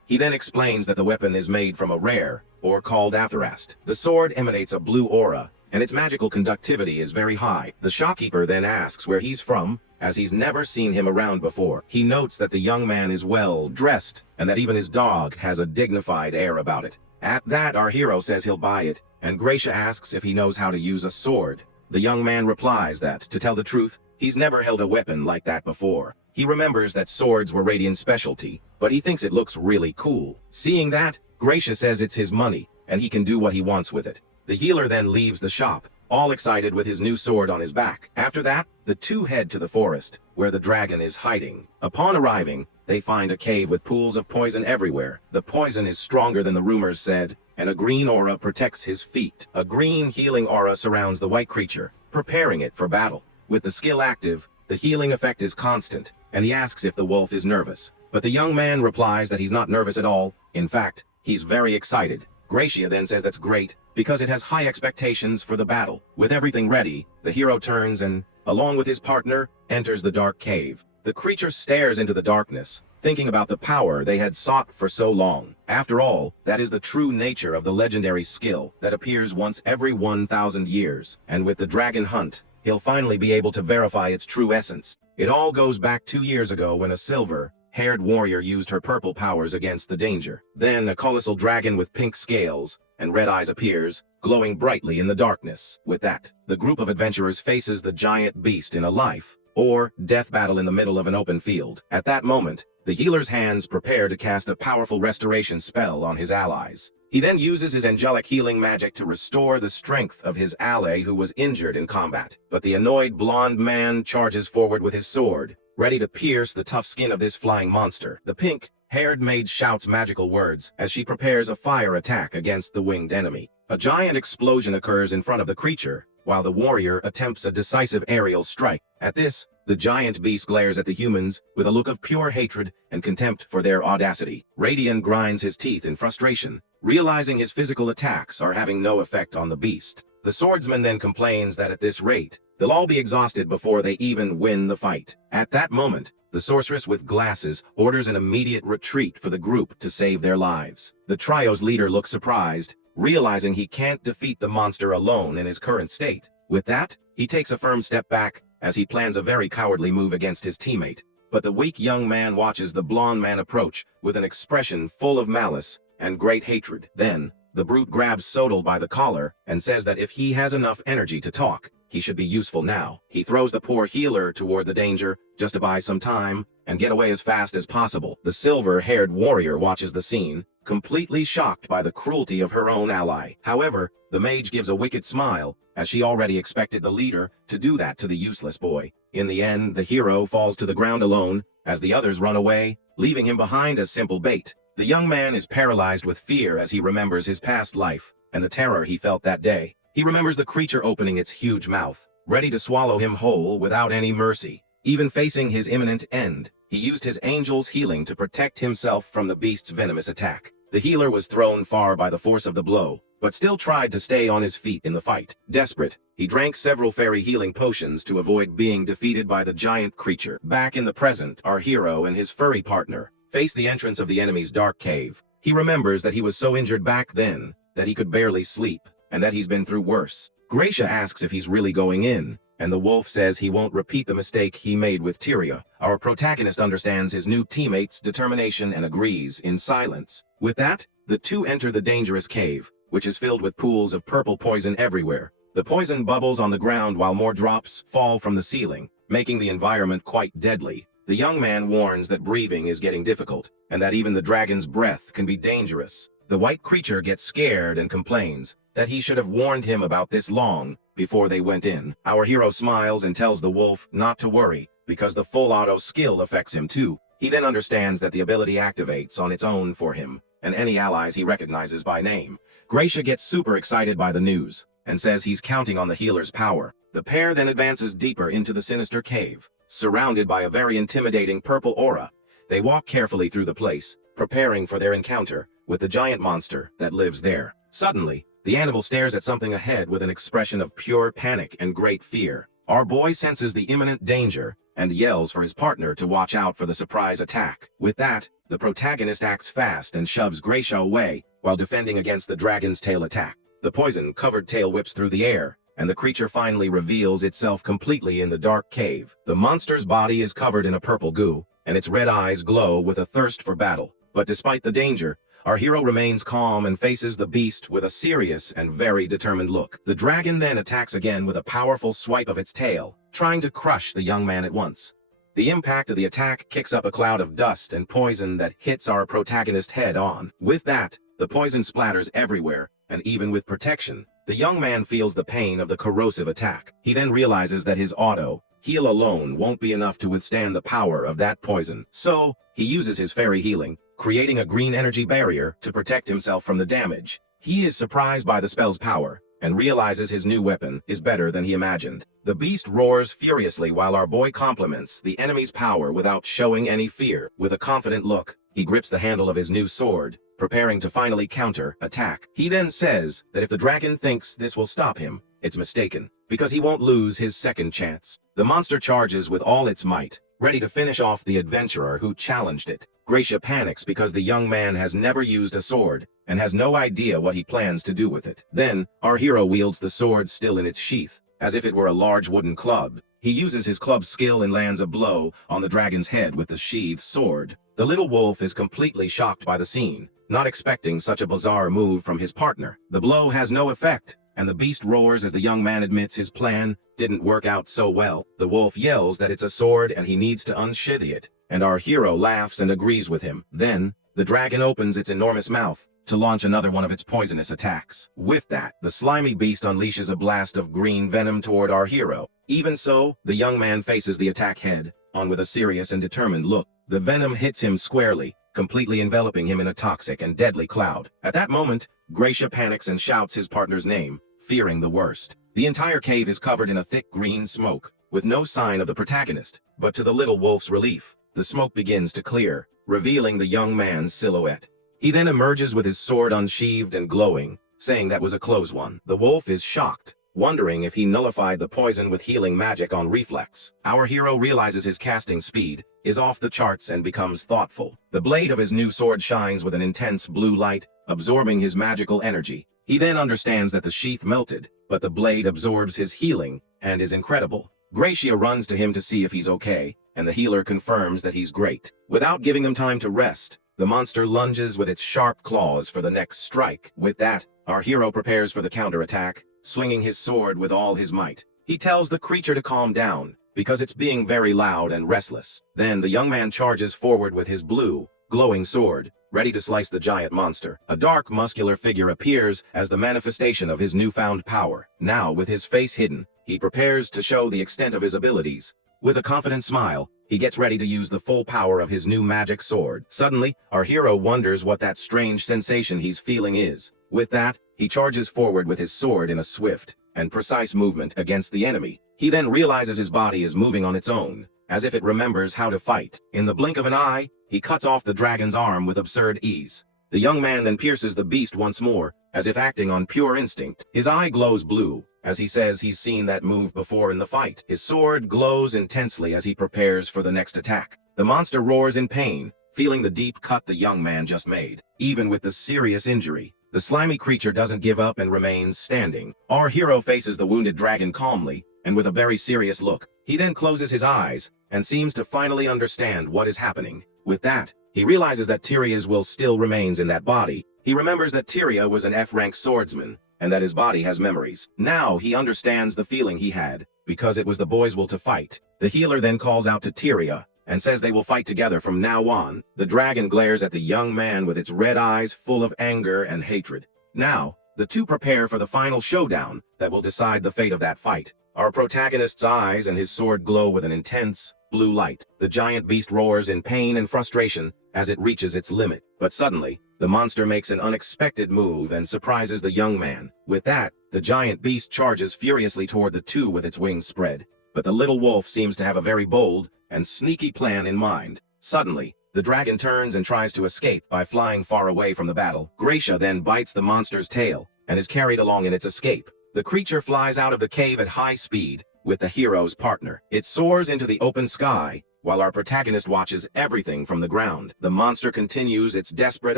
He then explains that the weapon is made from a rare, or called atherast. The sword emanates a blue aura, and its magical conductivity is very high. The shopkeeper then asks where he's from, as he's never seen him around before. He notes that the young man is well dressed, and that even his dog has a dignified air about it. At that, our hero says he'll buy it, and Gracia asks if he knows how to use a sword. The young man replies that, to tell the truth, he's never held a weapon like that before. He remembers that swords were Radiant's specialty, but he thinks it looks really cool. Seeing that, Gracia says it's his money, and he can do what he wants with it. The healer then leaves the shop, all excited with his new sword on his back. After that, the two head to the forest, where the dragon is hiding. Upon arriving, they find a cave with pools of poison everywhere. The poison is stronger than the rumors said, and a green aura protects his feet. A green healing aura surrounds the white creature, preparing it for battle. With the skill active, the healing effect is constant, and he asks if the wolf is nervous. But the young man replies that he's not nervous at all. In fact, he's very excited. Gracia then says that's great, because it has high expectations for the battle. With everything ready, the hero turns and, along with his partner, enters the dark cave. The creature stares into the darkness, thinking about the power they had sought for so long. After all, that is the true nature of the legendary skill that appears once every 1,000 years. And with the dragon hunt, he'll finally be able to verify its true essence. It all goes back 2 years ago when a silver-haired warrior used her purple powers against the danger. Then a colossal dragon with pink scales and red eyes appears, glowing brightly in the darkness. With that, the group of adventurers faces the giant beast in a life or death battle in the middle of an open field. At that moment, the healer's hands prepare to cast a powerful restoration spell on his allies. He then uses his angelic healing magic to restore the strength of his ally who was injured in combat. But the annoyed blonde man charges forward with his sword, ready to pierce the tough skin of this flying monster. The pink-haired maid shouts magical words as she prepares a fire attack against the winged enemy. A giant explosion occurs in front of the creature, while the warrior attempts a decisive aerial strike. At this, the giant beast glares at the humans with a look of pure hatred and contempt for their audacity. Radian grinds his teeth in frustration, realizing his physical attacks are having no effect on the beast. The swordsman then complains that at this rate, they'll all be exhausted before they even win the fight. At that moment, the sorceress with glasses orders an immediate retreat for the group to save their lives. The trio's leader looks surprised, realizing he can't defeat the monster alone in his current state. With that, he takes a firm step back, as he plans a very cowardly move against his teammate. But the weak young man watches the blonde man approach with an expression full of malice and great hatred. Then, the brute grabs Sodal by the collar and says that if he has enough energy to talk, he should be useful now. He throws the poor healer toward the danger, just to buy some time and get away as fast as possible. The silver-haired warrior watches the scene, completely shocked by the cruelty of her own ally. However, the mage gives a wicked smile, as she already expected the leader to do that to the useless boy. In the end, the hero falls to the ground alone, as the others run away, leaving him behind as simple bait. The young man is paralyzed with fear as he remembers his past life, and the terror he felt that day. He remembers the creature opening its huge mouth, ready to swallow him whole without any mercy. Even facing his imminent end, he used his angel's healing to protect himself from the beast's venomous attack. The healer was thrown far by the force of the blow, but still tried to stay on his feet in the fight. Desperate, he drank several fairy healing potions to avoid being defeated by the giant creature. Back in the present, our hero and his furry partner face the entrance of the enemy's dark cave. He remembers that he was so injured back then that he could barely sleep, and that he's been through worse. Gracia asks if he's really going in, and the wolf says he won't repeat the mistake he made with Tyria. Our protagonist understands his new teammate's determination and agrees in silence. With that, the two enter the dangerous cave, which is filled with pools of purple poison everywhere. The poison bubbles on the ground while more drops fall from the ceiling, making the environment quite deadly. The young man warns that breathing is getting difficult, and that even the dragon's breath can be dangerous. The white creature gets scared and complains that he should have warned him about this long before they went in. Our hero smiles and tells the wolf not to worry, because the full auto skill affects him too. He then understands that the ability activates on its own for him, and any allies he recognizes by name. Gracia gets super excited by the news, and says he's counting on the healer's power. The pair then advances deeper into the sinister cave. Surrounded by a very intimidating purple aura, they walk carefully through the place, preparing for their encounter with the giant monster that lives there. Suddenly, the animal stares at something ahead with an expression of pure panic and great fear. Our boy senses the imminent danger and yells for his partner to watch out for the surprise attack. With that, the protagonist acts fast and shoves Gracia away while defending against the dragon's tail attack. The poison-covered tail whips through the air, and the creature finally reveals itself completely in the dark cave. The monster's body is covered in a purple goo, and its red eyes glow with a thirst for battle. But despite the danger, our hero remains calm and faces the beast with a serious and very determined look. The dragon then attacks again with a powerful swipe of its tail, trying to crush the young man at once. The impact of the attack kicks up a cloud of dust and poison that hits our protagonist head on. With that, the poison splatters everywhere, and even with protection, the young man feels the pain of the corrosive attack. He then realizes that his auto heal alone won't be enough to withstand the power of that poison. So, he uses his fairy healing, creating a green energy barrier to protect himself from the damage. He is surprised by the spell's power, and realizes his new weapon is better than he imagined. The beast roars furiously while our boy compliments the enemy's power without showing any fear. With a confident look, he grips the handle of his new sword, preparing to finally counter-attack. He then says that if the dragon thinks this will stop him, it's mistaken, because he won't lose his second chance. The monster charges with all its might, ready to finish off the adventurer who challenged it. Gracia panics because the young man has never used a sword, and has no idea what he plans to do with it. Then, our hero wields the sword still in its sheath, as if it were a large wooden club. He uses his club's skill and lands a blow on the dragon's head with the sheathed sword. The little wolf is completely shocked by the scene, not expecting such a bizarre move from his partner. The blow has no effect, and the beast roars as the young man admits his plan didn't work out so well. The wolf yells that it's a sword and he needs to unsheath it, and our hero laughs and agrees with him. Then, the dragon opens its enormous mouth to launch another one of its poisonous attacks. With that, the slimy beast unleashes a blast of green venom toward our hero. Even so, the young man faces the attack head on with a serious and determined look. The venom hits him squarely, completely enveloping him in a toxic and deadly cloud. At that moment, Gracia panics and shouts his partner's name, fearing the worst. The entire cave is covered in a thick green smoke, with no sign of the protagonist. But to the little wolf's relief, the smoke begins to clear, revealing the young man's silhouette. He then emerges with his sword unsheathed and glowing, saying that was a close one. The wolf is shocked, wondering if he nullified the poison with healing magic on reflex. Our hero realizes his casting speed is off the charts and becomes thoughtful. The blade of his new sword shines with an intense blue light, absorbing his magical energy. He then understands that the sheath melted, but the blade absorbs his healing and is incredible. Gracia runs to him to see if he's okay, and the healer confirms that he's great. Without giving them time to rest, the monster lunges with its sharp claws for the next strike. With that, our hero prepares for the counterattack, swinging his sword with all his might. He tells the creature to calm down, because it's being very loud and restless. Then the young man charges forward with his blue, glowing sword, ready to slice the giant monster. A dark, muscular figure appears as the manifestation of his newfound power. Now, with his face hidden, he prepares to show the extent of his abilities. With a confident smile, he gets ready to use the full power of his new magic sword. Suddenly, our hero wonders what that strange sensation he's feeling is. With that, he charges forward with his sword in a swift and precise movement against the enemy. He then realizes his body is moving on its own, as if it remembers how to fight. In the blink of an eye, he cuts off the dragon's arm with absurd ease. The young man then pierces the beast once more, as if acting on pure instinct. His eye glows blue, as he says he's seen that move before in the fight. His sword glows intensely as he prepares for the next attack. The monster roars in pain, feeling the deep cut the young man just made. Even with the serious injury, the slimy creature doesn't give up and remains standing. Our hero faces the wounded dragon calmly, and with a very serious look. He then closes his eyes, and seems to finally understand what is happening. With that, he realizes that Tyria's will still remains in that body. He remembers that Tyria was an F-rank swordsman, and that his body has memories. Now he understands the feeling he had, because it was the boy's will to fight. The healer then calls out to Tyria, and says they will fight together from now on. The dragon glares at the young man with its red eyes full of anger and hatred. Now, the two prepare for the final showdown that will decide the fate of that fight. Our protagonist's eyes and his sword glow with an intense, blue light. The giant beast roars in pain and frustration as it reaches its limit. But suddenly, the monster makes an unexpected move and surprises the young man. With that, the giant beast charges furiously toward the two with its wings spread. But the little wolf seems to have a very bold and sneaky plan in mind. Suddenly, the dragon turns and tries to escape by flying far away from the battle. Gracia then bites the monster's tail and is carried along in its escape. The creature flies out of the cave at high speed with the hero's partner. It soars into the open sky, while our protagonist watches everything from the ground. The monster continues its desperate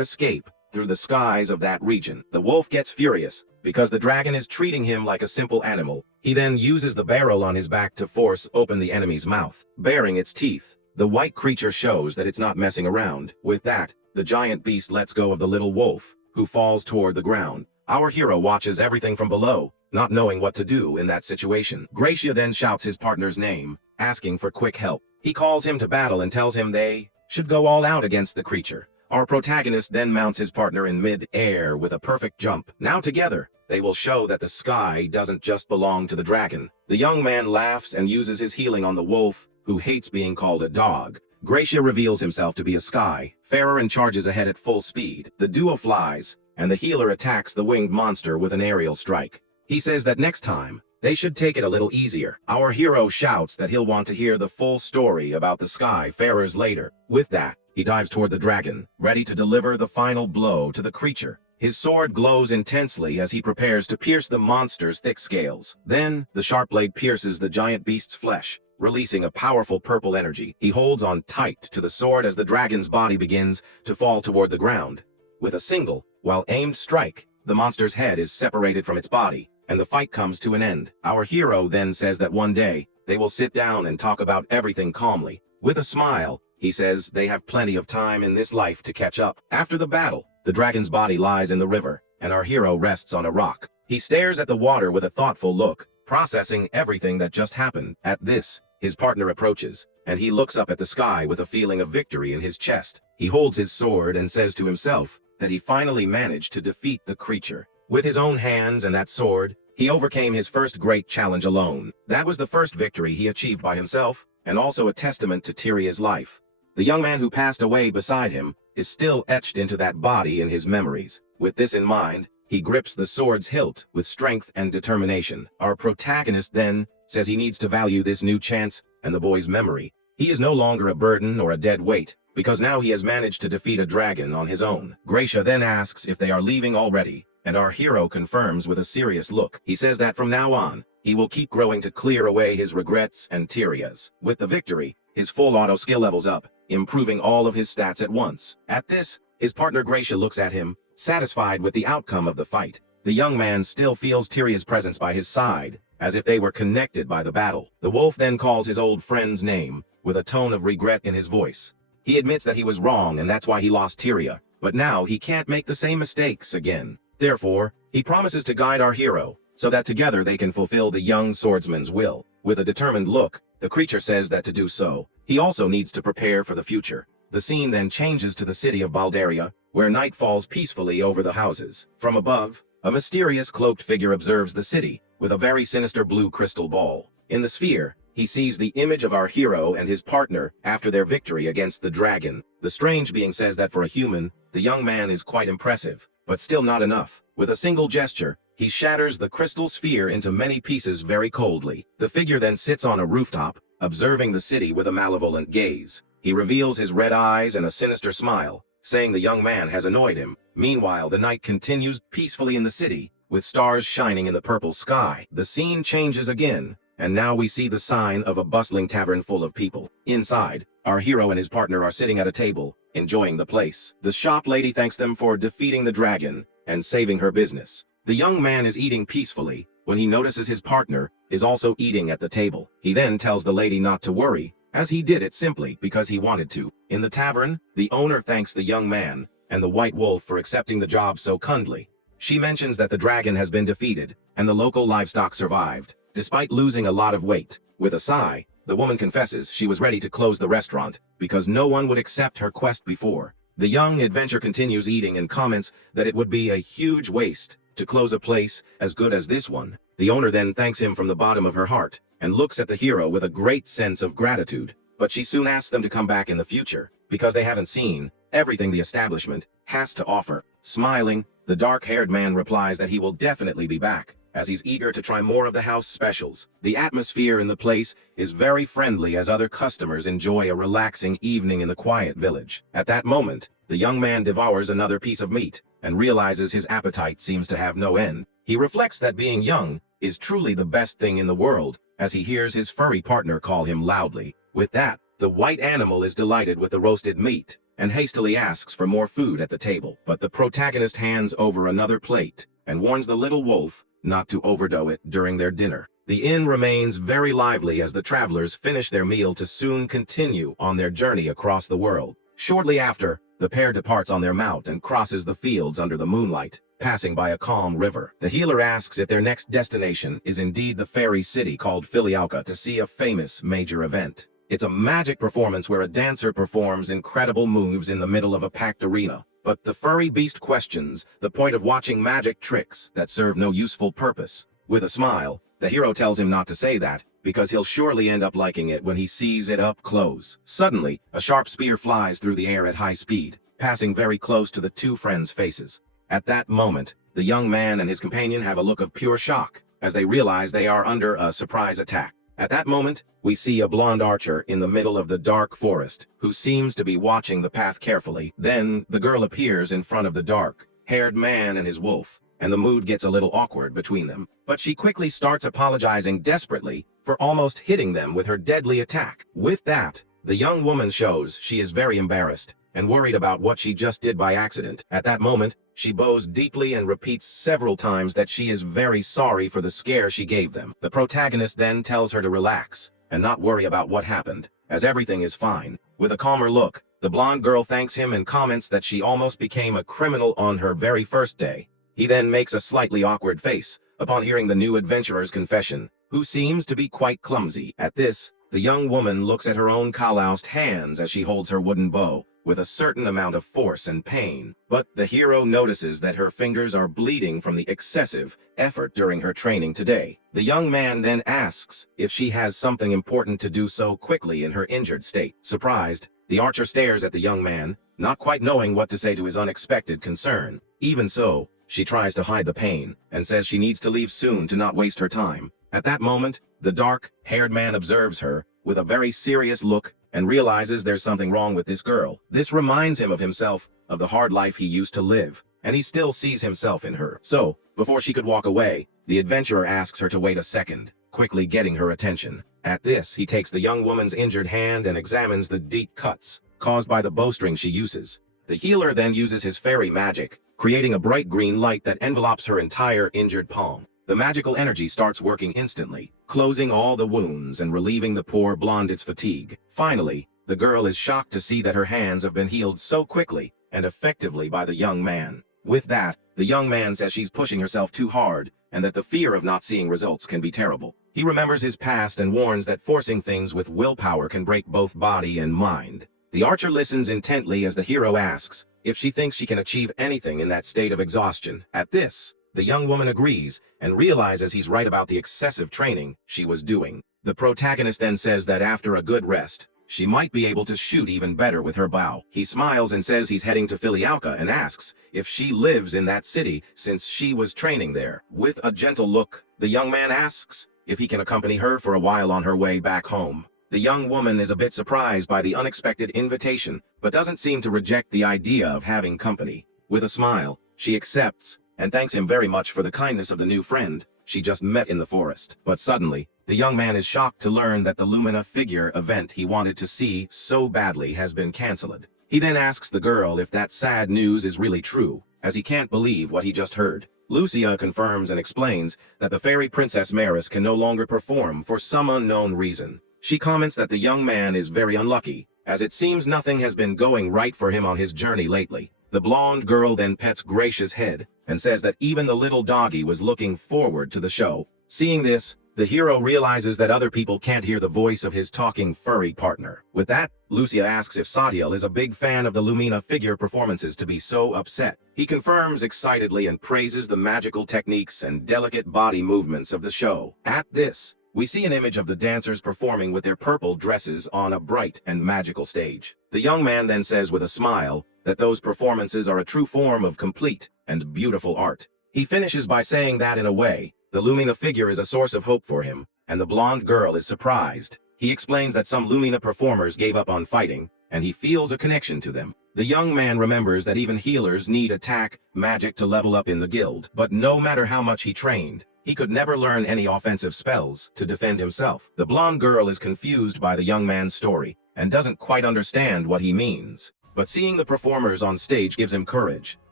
escape through the skies of that region. The wolf gets furious because the dragon is treating him like a simple animal. He then uses the barrel on his back to force open the enemy's mouth. Baring its teeth, the white creature shows that it's not messing around. With that, the giant beast lets go of the little wolf, who falls toward the ground. Our hero watches everything from below, not knowing what to do in that situation. Gracia then shouts his partner's name, asking for quick help. He calls him to battle and tells him they should go all out against the creature. Our protagonist then mounts his partner in mid-air with a perfect jump. Now together, they will show that the sky doesn't just belong to the dragon. The young man laughs and uses his healing on the wolf, who hates being called a dog. Gracia reveals himself to be a sky farer and charges ahead at full speed. The duo flies, and the healer attacks the winged monster with an aerial strike. He says that next time, they should take it a little easier. Our hero shouts that he'll want to hear the full story about the sky farers later. With that, he dives toward the dragon, ready to deliver the final blow to the creature. His sword glows intensely as he prepares to pierce the monster's thick scales. Then, the sharp blade pierces the giant beast's flesh, releasing a powerful purple energy. He holds on tight to the sword as the dragon's body begins to fall toward the ground. With a single, well-aimed strike, the monster's head is separated from its body, and the fight comes to an end. Our hero then says that one day, they will sit down and talk about everything calmly. With a smile, he says they have plenty of time in this life to catch up. After the battle, the dragon's body lies in the river, and our hero rests on a rock. He stares at the water with a thoughtful look, processing everything that just happened. At this, his partner approaches, and he looks up at the sky with a feeling of victory in his chest. He holds his sword and says to himself that he finally managed to defeat the creature. With his own hands and that sword, he overcame his first great challenge alone. That was the first victory he achieved by himself, and also a testament to Tyria's life. The young man who passed away beside him is still etched into that body in his memories. With this in mind, he grips the sword's hilt with strength and determination. Our protagonist then says he needs to value this new chance and the boy's memory. He is no longer a burden or a dead weight, because now he has managed to defeat a dragon on his own. Gracia then asks if they are leaving already, and our hero confirms with a serious look. He says that from now on, he will keep growing to clear away his regrets and Tyria's. With the victory, his full auto skill levels up, improving all of his stats at once. At this, his partner Gracia looks at him, satisfied with the outcome of the fight. The young man still feels Tyria's presence by his side, as if they were connected by the battle. The wolf then calls his old friend's name, with a tone of regret in his voice. He admits that he was wrong and that's why he lost Tyria, but now he can't make the same mistakes again. Therefore, he promises to guide our hero, so that together they can fulfill the young swordsman's will. With a determined look, the creature says that to do so, he also needs to prepare for the future. The scene then changes to the city of Baldaria, where night falls peacefully over the houses. From above, a mysterious cloaked figure observes the city, with a very sinister blue crystal ball. In the sphere, he sees the image of our hero and his partner after their victory against the dragon. The strange being says that for a human, the young man is quite impressive, but still not enough. With a single gesture, he shatters the crystal sphere into many pieces very coldly. The figure then sits on a rooftop, observing the city with a malevolent gaze. He reveals his red eyes and a sinister smile, saying the young man has annoyed him. Meanwhile, the night continues peacefully in the city, with stars shining in the purple sky. The scene changes again, and now we see the sign of a bustling tavern full of people. Inside, our hero and his partner are sitting at a table, enjoying the place. The shop lady thanks them for defeating the dragon and saving her business. The young man is eating peacefully when he notices his partner is also eating at the table. He then tells the lady not to worry, as he did it simply because he wanted to. In the tavern, the owner thanks the young man and the white wolf for accepting the job so kindly. She mentions that the dragon has been defeated and the local livestock survived, despite losing a lot of weight. With a sigh, the woman confesses she was ready to close the restaurant because no one would accept her quest before. The young adventurer continues eating and comments that it would be a huge waste to close a place as good as this one. The owner then thanks him from the bottom of her heart and looks at the hero with a great sense of gratitude. But she soon asks them to come back in the future because they haven't seen everything the establishment has to offer. Smiling, the dark-haired man replies that he will definitely be back. as he's eager to try more of the house specials. The atmosphere in the place is very friendly as other customers enjoy a relaxing evening in the quiet village. At that moment, the young man devours another piece of meat and realizes his appetite seems to have no end. He reflects that being young is truly the best thing in the world as he hears his furry partner call him loudly. With that, the white animal is delighted with the roasted meat and hastily asks for more food at the table. But the protagonist hands over another plate and warns the little wolf not to overdo it during their dinner. The inn remains very lively as the travelers finish their meal to soon continue on their journey across the world. Shortly after, the pair departs on their mount and crosses the fields under the moonlight, passing by a calm river. The healer asks if their next destination is indeed the fairy city called Filialka to see a famous major event. It's a magic performance where a dancer performs incredible moves in the middle of a packed arena. But the furry beast questions the point of watching magic tricks that serve no useful purpose. With a smile, the hero tells him not to say that, because he'll surely end up liking it when he sees it up close. Suddenly, a sharp spear flies through the air at high speed, passing very close to the two friends' faces. At that moment, the young man and his companion have a look of pure shock, as they realize they are under a surprise attack. At that moment, we see a blonde archer in the middle of the dark forest, who seems to be watching the path carefully. Then, the girl appears in front of the dark-haired man and his wolf, and the mood gets a little awkward between them. But she quickly starts apologizing desperately for almost hitting them with her deadly attack. With that, the young woman shows she is very embarrassed and worried about what she just did by accident. At that moment, she bows deeply and repeats several times that she is very sorry for the scare she gave them. The protagonist then tells her to relax and not worry about what happened, as everything is fine. With a calmer look, the blonde girl thanks him and comments that she almost became a criminal on her very first day. He then makes a slightly awkward face upon hearing the new adventurer's confession, who seems to be quite clumsy. At this, the young woman looks at her own calloused hands as she holds her wooden bow, with a certain amount of force and pain. But the hero notices that her fingers are bleeding from the excessive effort during her training today. The young man then asks if she has something important to do so quickly in her injured state. Surprised, the archer stares at the young man, not quite knowing what to say to his unexpected concern. Even so, she tries to hide the pain and says she needs to leave soon to not waste her time. At that moment, the dark-haired man observes her with a very serious look and realizes there's something wrong with this girl. This reminds him of himself, of the hard life he used to live, and he still sees himself in her. So, before she could walk away, the adventurer asks her to wait a second, quickly getting her attention. At this, he takes the young woman's injured hand and examines the deep cuts caused by the bowstring she uses. The healer then uses his fairy magic, creating a bright green light that envelopes her entire injured palm. The magical energy starts working instantly, closing all the wounds and relieving the poor blonde its fatigue. Finally, the girl is shocked to see that her hands have been healed so quickly and effectively by the young man. With that, the young man says she's pushing herself too hard and that the fear of not seeing results can be terrible. He remembers his past and warns that forcing things with willpower can break both body and mind. The archer listens intently as the hero asks if she thinks she can achieve anything in that state of exhaustion. At this, the young woman agrees and realizes he's right about the excessive training she was doing. The protagonist then says that after a good rest, she might be able to shoot even better with her bow. He smiles and says he's heading to Filialka and asks if she lives in that city since she was training there. With a gentle look, the young man asks if he can accompany her for a while on her way back home. The young woman is a bit surprised by the unexpected invitation, but doesn't seem to reject the idea of having company. With a smile, she accepts and thanks him very much for the kindness of the new friend she just met in the forest. But suddenly, the young man is shocked to learn that the Lumina figure event he wanted to see so badly has been cancelled. He then asks the girl if that sad news is really true, as he can't believe what he just heard. Lucia confirms and explains that the fairy princess Maris can no longer perform for some unknown reason. She comments that the young man is very unlucky, as it seems nothing has been going right for him on his journey lately. The blonde girl then pets Gracia's head and says that even the little doggy was looking forward to the show. Seeing this, the hero realizes that other people can't hear the voice of his talking furry partner. With that, Lucia asks if Sadiel is a big fan of the Lumina figure performances to be so upset. He confirms excitedly and praises the magical techniques and delicate body movements of the show. At this, we see an image of the dancers performing with their purple dresses on a bright and magical stage. The young man then says with a smile that those performances are a true form of complete and beautiful art. He finishes by saying that in a way, The Lumina figure is a source of hope for him, and the blonde girl is surprised. He explains that some Lumina performers gave up on fighting, and he feels a connection to them. The young man remembers that even healers need attack magic to level up in the guild, but no matter how much he trained, he could never learn any offensive spells to defend himself. The blonde girl is confused by the young man's story and doesn't quite understand what he means. But seeing the performers on stage gives him courage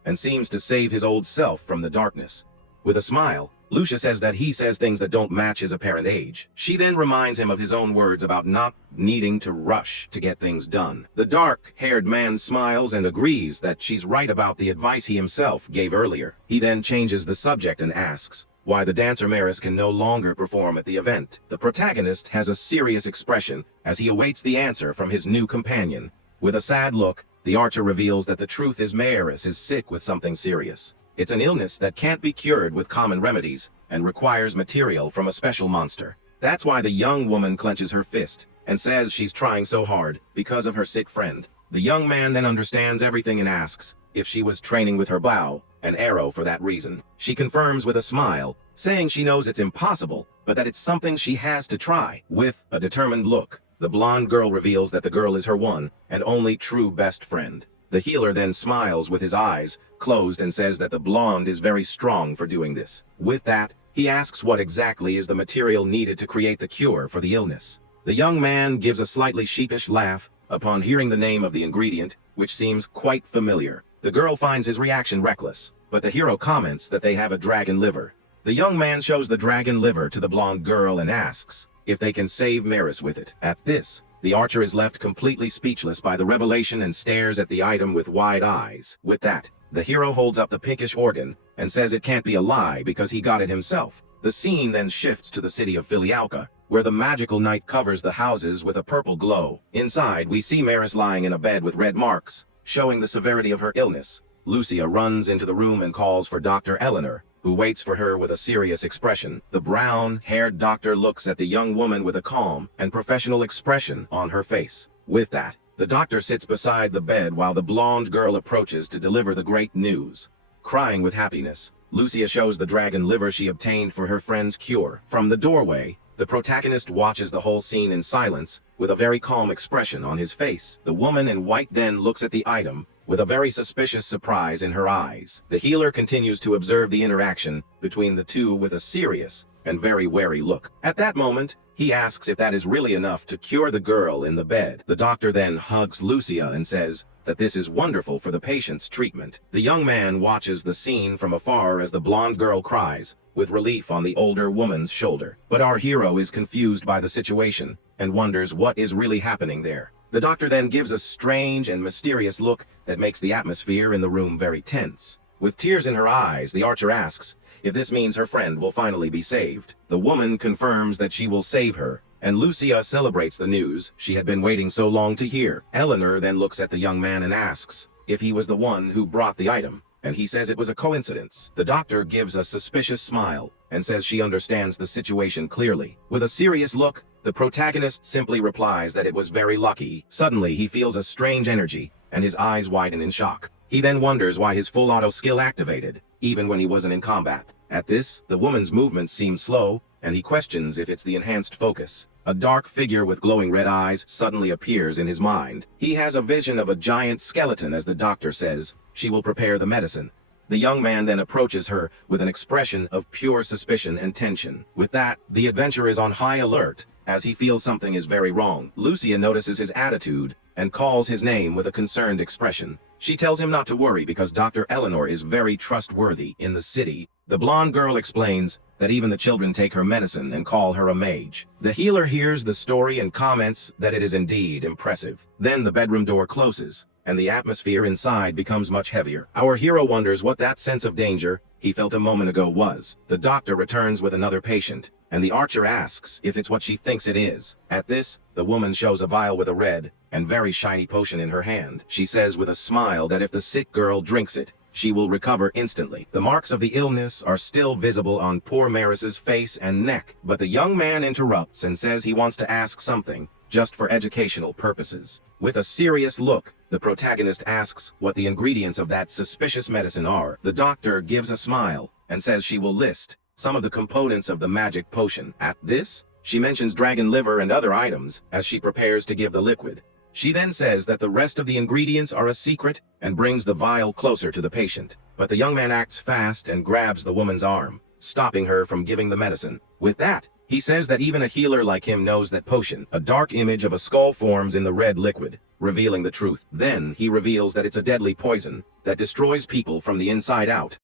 and seems to save his old self from the darkness. With a smile, Lucia says that he says things that don't match his apparent age. She then reminds him of his own words about not needing to rush to get things done. The dark-haired man smiles and agrees that she's right about the advice he himself gave earlier. He then changes the subject and asks why the dancer Maris can no longer perform at the event. The protagonist has a serious expression as he awaits the answer from his new companion. With a sad look, the archer reveals that the truth is Maris is sick with something serious. It's an illness that can't be cured with common remedies and requires material from a special monster. That's why the young woman clenches her fist and says she's trying so hard because of her sick friend. The young man then understands everything and asks if she was training with her bow and arrow for that reason. She confirms with a smile, saying she knows it's impossible, but that it's something she has to try. With a determined look, the blonde girl reveals that the girl is her one and only true best friend. The healer then smiles with his eyes closed and says that the blonde is very strong for doing this. With that, he asks what exactly is the material needed to create the cure for the illness. The young man gives a slightly sheepish laugh upon hearing the name of the ingredient, which seems quite familiar. The girl finds his reaction reckless, but the hero comments that they have a dragon liver. The young man shows the dragon liver to the blonde girl and asks if they can save Maris with it. At this, the archer is left completely speechless by the revelation and stares at the item with wide eyes. With that, the hero holds up the pinkish organ and says it can't be a lie because he got it himself. The scene then shifts to the city of Filialka, where the magical night covers the houses with a purple glow. Inside, we see Maris lying in a bed with red marks, showing the severity of her illness. Lucia runs into the room and calls for Dr. Eleanor, who waits for her with a serious expression. The brown-haired doctor looks at the young woman with a calm and professional expression on her face. With that, the doctor sits beside the bed while the blonde girl approaches to deliver the great news. Crying with happiness, Lucia shows the dragon liver she obtained for her friend's cure. From the doorway, the protagonist watches the whole scene in silence with a very calm expression on his face. The woman in white then looks at the item with a very suspicious surprise in her eyes. The healer continues to observe the interaction between the two with a serious and very wary look. At that moment, he asks if that is really enough to cure the girl in the bed. The doctor then hugs Lucia and says that this is wonderful for the patient's treatment. The young man watches the scene from afar as the blonde girl cries, with relief on the older woman's shoulder. But our hero is confused by the situation and wonders what is really happening there. The doctor then gives a strange and mysterious look that makes the atmosphere in the room very tense. With tears in her eyes, the archer asks if this means her friend will finally be saved. The woman confirms that she will save her, and Lucia celebrates the news she had been waiting so long to hear. Eleanor then looks at the young man and asks if he was the one who brought the item, and he says it was a coincidence. The doctor gives a suspicious smile and says she understands the situation clearly. With a serious look, the protagonist simply replies that it was very lucky. Suddenly, he feels a strange energy, and his eyes widen in shock. He then wonders why his full auto skill activated, even when he wasn't in combat. At this, the woman's movements seem slow, and he questions if it's the enhanced focus. A dark figure with glowing red eyes suddenly appears in his mind. He has a vision of a giant skeleton as the doctor says she will prepare the medicine. The young man then approaches her with an expression of pure suspicion and tension. With that, the adventurer is on high alert, as he feels something is very wrong. Lucia notices his attitude and calls his name with a concerned expression. She tells him not to worry because Dr. Eleanor is very trustworthy in the city. The blonde girl explains that even the children take her medicine and call her a mage. The healer hears the story and comments that it is indeed impressive. Then the bedroom door closes, and the atmosphere inside becomes much heavier. Our hero wonders what that sense of danger he felt a moment ago was. The doctor returns with another patient, and the archer asks if it's what she thinks it is. At this, the woman shows a vial with a red and very shiny potion in her hand. She says with a smile that if the sick girl drinks it, she will recover instantly. The marks of the illness are still visible on poor Maris's face and neck, but the young man interrupts and says he wants to ask something, just for educational purposes. With a serious look, the protagonist asks what the ingredients of that suspicious medicine are. The doctor gives a smile and says she will list some of the components of the magic potion. At this, she mentions dragon liver and other items as she prepares to give the liquid. She then says that the rest of the ingredients are a secret and brings the vial closer to the patient. But the young man acts fast and grabs the woman's arm, stopping her from giving the medicine. With that, he says that even a healer like him knows that potion. A dark image of a skull forms in the red liquid, revealing the truth. Then he reveals that it's a deadly poison that destroys people from the inside out.